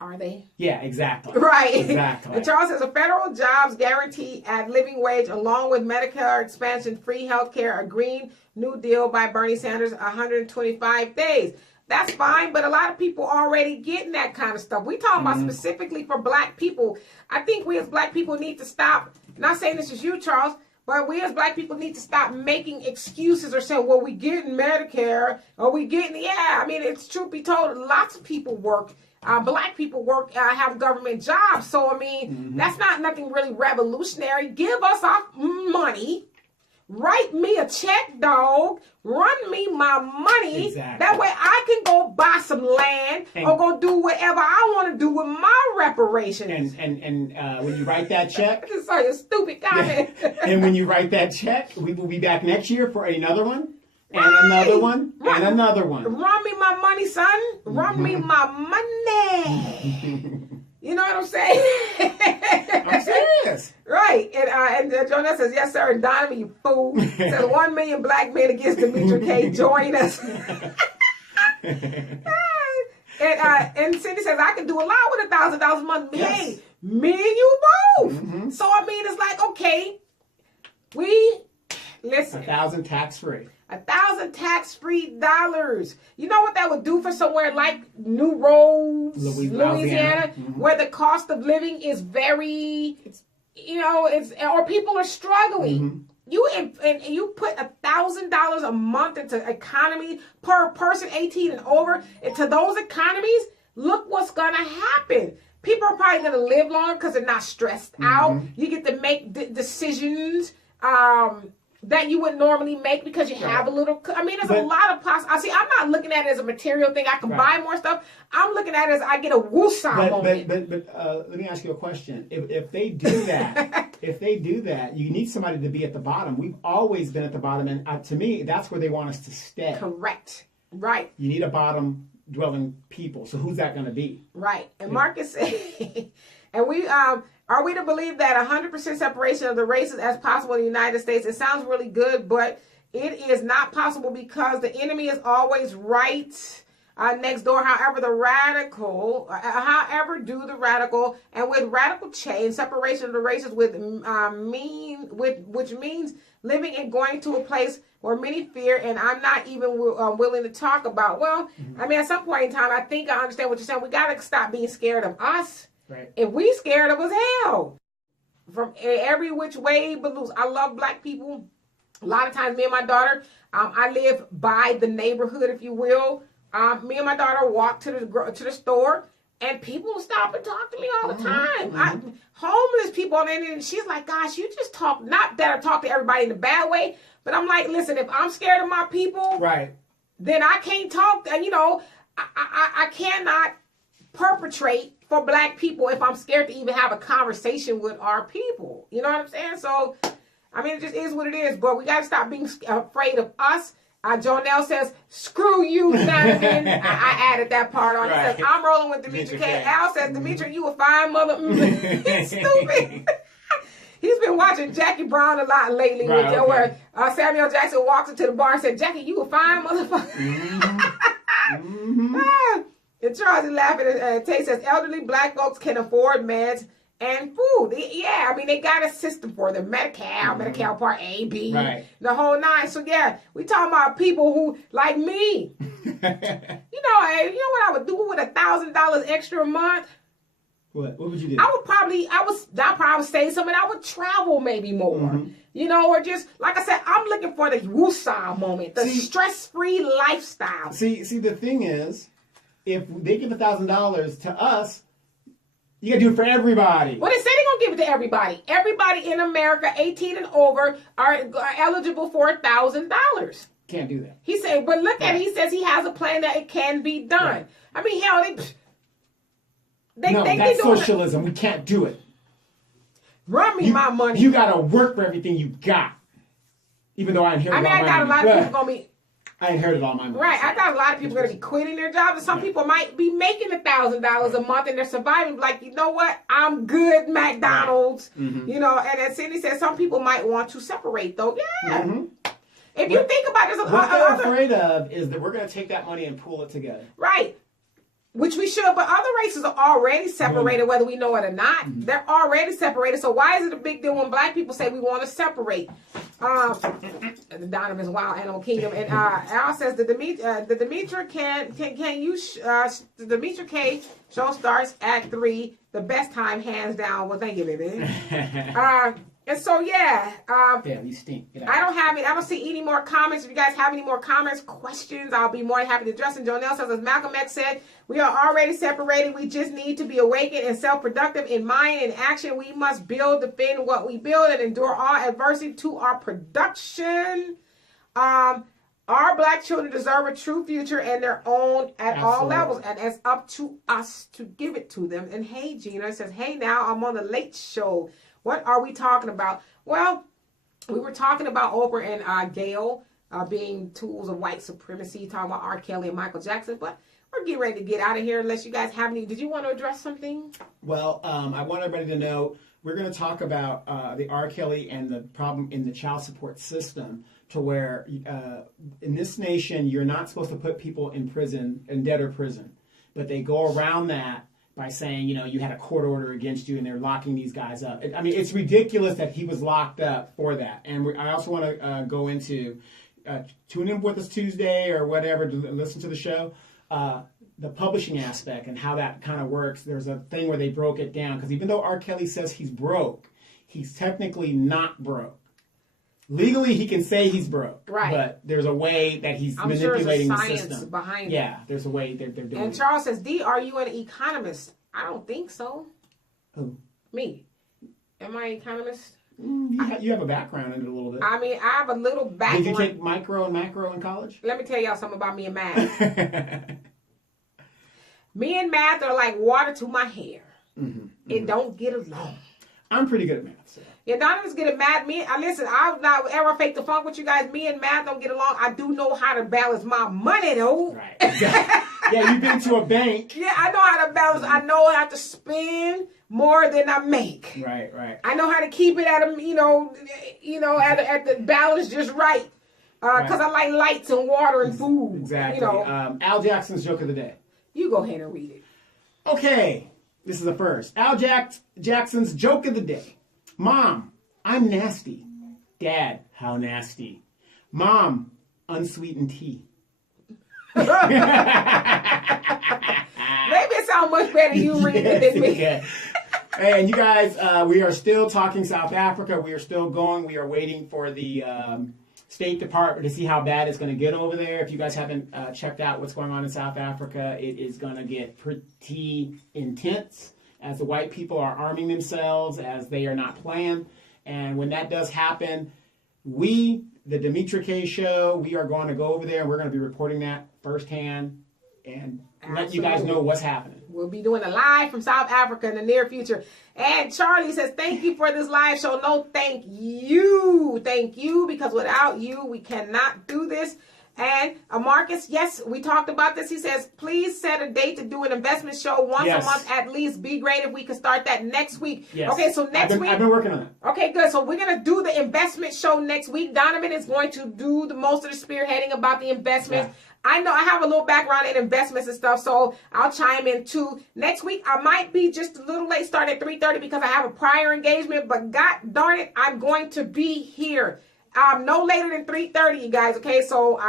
Are they? Yeah, exactly. Right. Exactly. And Charles says a federal jobs guarantee at living wage along with Medicare expansion, free health care, a Green New Deal by Bernie Sanders, 125 days. That's fine, but a lot of people already getting that kind of stuff. We talking about specifically for black people. I think we as black people need to stop, not saying this is you, Charles, but we as black people need to stop making excuses or saying, well, we getting Medicare, or we getting, I mean, it's truth be told, lots of people work. Black people work, have government jobs. So, I mean, that's not nothing really revolutionary. Give us our money. Write me a check, dog. Run me my money. Exactly. That way I can go buy some land or go do whatever I want to do with my reparations. And when you write that check, I just saw your stupid comment. and when you write that check, we will be back next year for another one, and another one, and another one. Run me my money, son. Run me my money. You know what I'm saying? I'm serious. Right. And Jonelle says, yes, sir. And Donovan, you fool. Says 1 million black men against Demetra K. Join us. And Cindy says, I can do a lot with $1,000 a month. Yes. Hey, me and you both. Mm-hmm. So, I mean, it's like, okay, listen. 1,000 tax-free. 1,000 tax-free dollars. You know what that would do for somewhere like New Roads, Louisiana, mm-hmm. where the cost of living is very, or people are struggling. Mm-hmm. You put $1,000 a month into economy per person 18 and over into those economies. Look what's gonna happen. People are probably gonna live longer because they're not stressed mm-hmm. out. You get to make decisions. That you would normally make because you have a little. I mean, there's a lot of possibilities. See, I'm not looking at it as a material thing. I can buy more stuff. I'm looking at it as I get a woosah moment. But let me ask you a question. If they do that, you need somebody to be at the bottom. We've always been at the bottom, and to me, that's where they want us to stay. Correct. Right. You need a bottom dwelling people. So who's that going to be? Right. And Marcus said, and we are we to believe that 100% separation of the races as possible in the United States? It sounds really good, but it is not possible because the enemy is always right next door. However, the radical, and with radical change, separation of the races which means living and going to a place where many fear, and I'm not even willing to talk about. Well, I mean, at some point in time, I think I understand what you're saying. We got to stop being scared of us. Right. If we scared of us, hell, from every which way but loose. I love black people. A lot of times, me and my daughter, I live by the neighborhood, if you will. Me and my daughter walk to the store, and people stop and talk to me all the time. Mm-hmm. Homeless people, and she's like, "Gosh, you just talk." Not that I talk to everybody in a bad way, but I'm like, listen, if I'm scared of my people, right, then I can't talk. I cannot perpetrate for black people if I'm scared to even have a conversation with our people. You know what I'm saying? So, I mean, it just is what it is. But we got to stop being afraid of us. Jonelle says, screw you, Donovan. I added that part on. Right. He says, I'm rolling with Demetra K. Al says, Demetra, you a fine mother. He's stupid. He's been watching Jackie Brown a lot lately, where Samuel Jackson walks into the bar and said, Jackie, you a fine motherfucker. Mm-hmm. And Charles is laughing, and Tay says, elderly black folks can afford meds and food. Yeah, I mean, they got a system for them. Medi-Cal Part A, B, the whole nine. So, yeah, we talking about people who, like me. You know what I would do with $1,000 extra a month? What would you do? I'd probably say something. I would travel maybe more. Mm-hmm. Or just, like I said, I'm looking for the woosah moment, the stress-free lifestyle. See, the thing is, if they give $1,000 to us, you got to do it for everybody. Well, they say they're going to give it to everybody. Everybody in America, 18 and over, are eligible for $1,000. Can't do that. He said, but look at it. He says he has a plan that it can be done. Right. I mean, hell, that's socialism. We can't do it. Run me my money. You got to work for everything you got. Even though I inherited all my money. I got a lot of people going to be... I inherited all my money. Right. I got a lot of people going to be quitting their jobs. And some people might be making $1,000 a month and they're surviving. Like, you know what? I'm good, McDonald's. Mm-hmm. And as Cindy said, some people might want to separate, though. Yeah. Mm-hmm. If you think about it, what they're afraid of is that we're going to take that money and pool it together. Right. Which we should, but other races are already separated, whether we know it or not. Mm-hmm. They're already separated. So why is it a big deal when black people say we want to separate? The Donovan's Wild Animal Kingdom, and Al says the Demetra K show starts at 3. The best time, hands down. Well, thank you, baby. And so, yeah. Yeah, you stink. Get out. I don't see any more comments. If you guys have any more comments, questions, I'll be more than happy to address. And Jonelle says, as Malcolm X said, we are already separated. We just need to be awakened and self-productive in mind and action. We must build, defend what we build, and endure all adversity to our production. Our black children deserve a true future and their own at all levels. And it's up to us to give it to them. And hey, Gina, it says, hey, now I'm on the Late Show. What are we talking about? Well, we were talking about Oprah and Gayle being tools of white supremacy, talking about RKelly and Michael Jackson, but we're getting ready to get out of here unless you guys have any. Did you want to address something? Well, I want everybody to know we're going to talk about the RKelly and the problem in the child support system, to where in this nation, you're not supposed to put people in prison, in debtor prison, but they go around that by saying, you know, you had a court order against you and they're locking these guys up. I mean, it's ridiculous that he was locked up for that. And I also want to go into, tune in with us Tuesday or whatever to listen to the show, the publishing aspect and how that kind of works. There's a thing where they broke it down, because even though R. Kelly says he's broke, he's technically not broke. Legally, he can say he's broke, right? But there's a way that he's manipulating the system. Behind it. Yeah, there's a way they're doing it. And Charles says, D, are you an economist? I don't think so. Who? Me. Am I an economist? You have a background in it a little bit. I mean, I have a little background. Did you take micro and macro in college? Let me tell y'all something about me and math. Me and math are like water to my hair. It don't get along. I'm pretty good at math. So. Yeah, Donovan's good at math. Listen, I've not ever faked the funk with you guys. Me and math don't get along. I do know how to balance my money, though. Right. Exactly. Yeah, you've been to a bank. Yeah, I know how to balance. I know how to spend more than I make. Right. I know how to keep it at at the balance just right. Because I like lights and water and food. Exactly. Al Jackson's joke of the day. You go ahead and read it. Okay. This is the first. Al Jackson's joke of the day. Mom, I'm nasty. Dad, how nasty. Mom, unsweetened tea. Maybe it sounds much better you reading it than me. Yeah. And you guys, we are still talking South Africa. We are still going. We are waiting for the State Department to see how bad it's going to get over there. If you guys haven't checked out what's going on in South Africa, it is going to get pretty intense as the white people are arming themselves, as they are not playing. And when that does happen, we, the Demetra K Show, we are going to go over there and we're going to be reporting that firsthand and let you guys know what's happening. We'll be doing a live from South Africa in the near future. And Charlie says, thank you for this live show. No, thank you. Thank you, because without you, we cannot do this. And Marcus, yes, we talked about this. He says, please set a date to do an investment show once a month at least. Be great if we could start that next week. Yes. Okay, so next week. I've been working on it. Okay, good. So we're going to do the investment show next week. Donovan is going to do the most of the spearheading about the investments. Yeah. I know I have a little background in investments and stuff, so I'll chime in too. Next week, I might be just a little late, start at 3:30 because I have a prior engagement, but God darn it, I'm going to be here. No later than 3:30, you guys, okay? So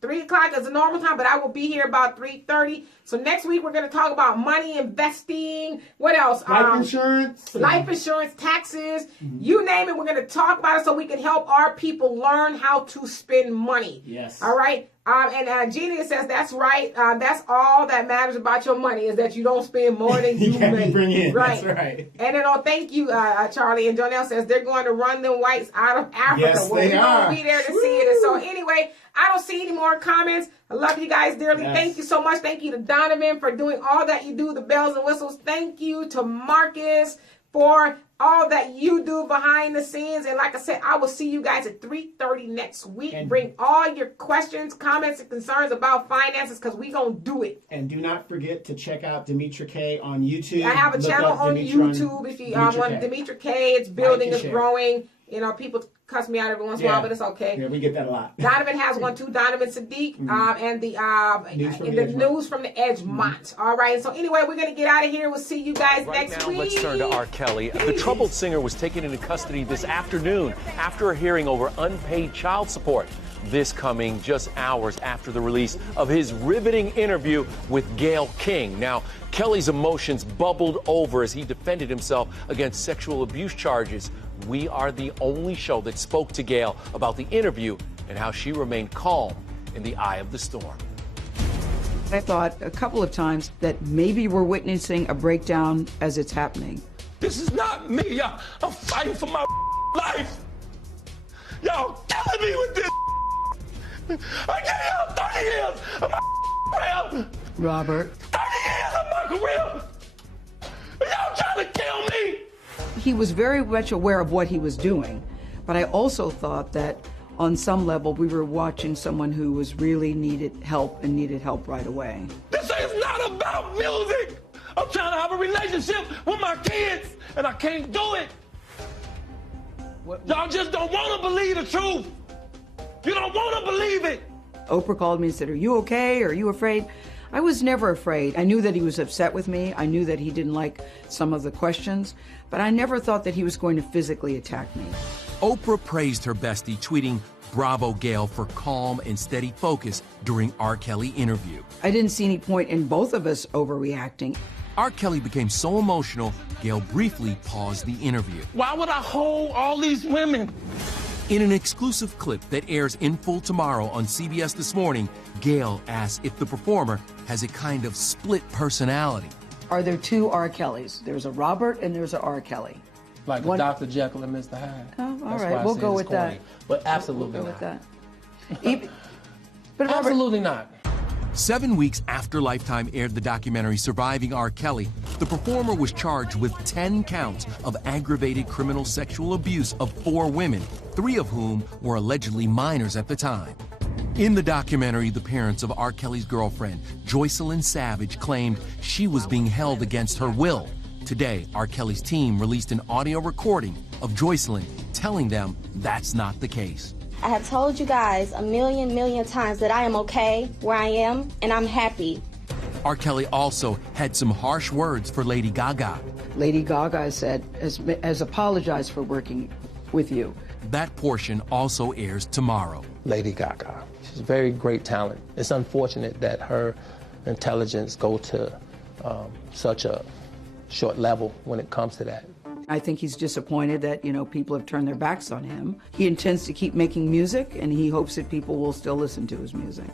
3 o'clock is the normal time, but I will be here about 3:30. So next week, we're going to talk about money, investing. What else? Life insurance. Life insurance, taxes. You name it, we're going to talk about it so we can help our people learn how to spend money. Yes. All right? And Gina says, that's right. That's all that matters about your money is that you don't spend more than you make. Bring in. Right. That's right. And then, thank you, Charlie. And Jonelle says they're going to run them whites out of Africa. Yes, well, they are. We'll be there to see it. And so anyway, I don't see any more comments. I love you guys dearly. Yes. Thank you so much. Thank you to Donovan for doing all that you do, the bells and whistles. Thank you to Marcus for all that you do behind the scenes. And like I said, I will see you guys at 3:30 next week. And bring all your questions, comments, and concerns about finances because we're going to do it. And do not forget to check out Demetra K on YouTube. I have a channel on YouTube. If you want Demetra K, it's building, it's growing. You know, people cuss me out every once in a while, but it's okay. Yeah, we get that a lot. Donovan has one too. Donovan Sadiq, and the news from the Edgemont. All right. So anyway, we're gonna get out of here. We'll see you guys next week. Let's turn to RKelly. The troubled singer was taken into custody this afternoon after a hearing over unpaid child support. This coming just hours after the release of his riveting interview with Gayle King. Now, Kelly's emotions bubbled over as he defended himself against sexual abuse charges we are the only show that spoke to Gayle about the interview and how she remained calm in the eye of the storm. I thought a couple of times that maybe we're witnessing a breakdown as it's happening. This is not me, y'all. I'm fighting for my life. Y'all killing me with this. I gave y'all 30 years of my career. Robert. 30 years of my career. Y'all trying to kill me. He was very much aware of what he was doing, but I also thought that on some level we were watching someone who was really needed help and needed help right away. This is not about music. I'm trying to have a relationship with my kids, and I can't do it. Y'all just don't want to believe the truth. You don't want to believe it. Oprah called me and said, "Are you okay? Are you afraid?" I was never afraid. I knew that he was upset with me. I knew that he didn't like some of the questions, but I never thought that he was going to physically attack me. Oprah praised her bestie, tweeting, "Bravo, Gayle, for calm and steady focus during R. Kelly interview." I didn't see any point in both of us overreacting. R. Kelly became so emotional, Gayle briefly paused the interview. Why would I hold all these women? In an exclusive clip that airs in full tomorrow on CBS This Morning, Gayle asks if the performer has a kind of split personality. Are there two R. Kellys? There's a Robert and there's a R. Kelly. Like One- Dr. Jekyll and Mr. Hyde. Oh, all That's right, why I we'll said go it's with corny. that. But absolutely We'll go not. with that. Even- but Robert, Absolutely not. 7 weeks after Lifetime aired the documentary Surviving R. Kelly, the performer was charged with 10 counts of aggravated criminal sexual abuse of 4 women, 3 of whom were allegedly minors at the time. In the documentary, the parents of R. Kelly's girlfriend, Joycelyn Savage, claimed she was being held against her will. Today, R. Kelly's team released an audio recording of Joycelyn telling them that's not the case. I have told you guys a million times that I am okay where I am, and I'm happy. R. Kelly also had some harsh words for Lady Gaga. Lady Gaga said, has apologized for working with you. That portion also airs tomorrow. Lady Gaga. She's a very great talent. It's unfortunate that her intelligence go to such a short level when it comes to that. I think he's disappointed that, people have turned their backs on him. He intends to keep making music, and he hopes that people will still listen to his music.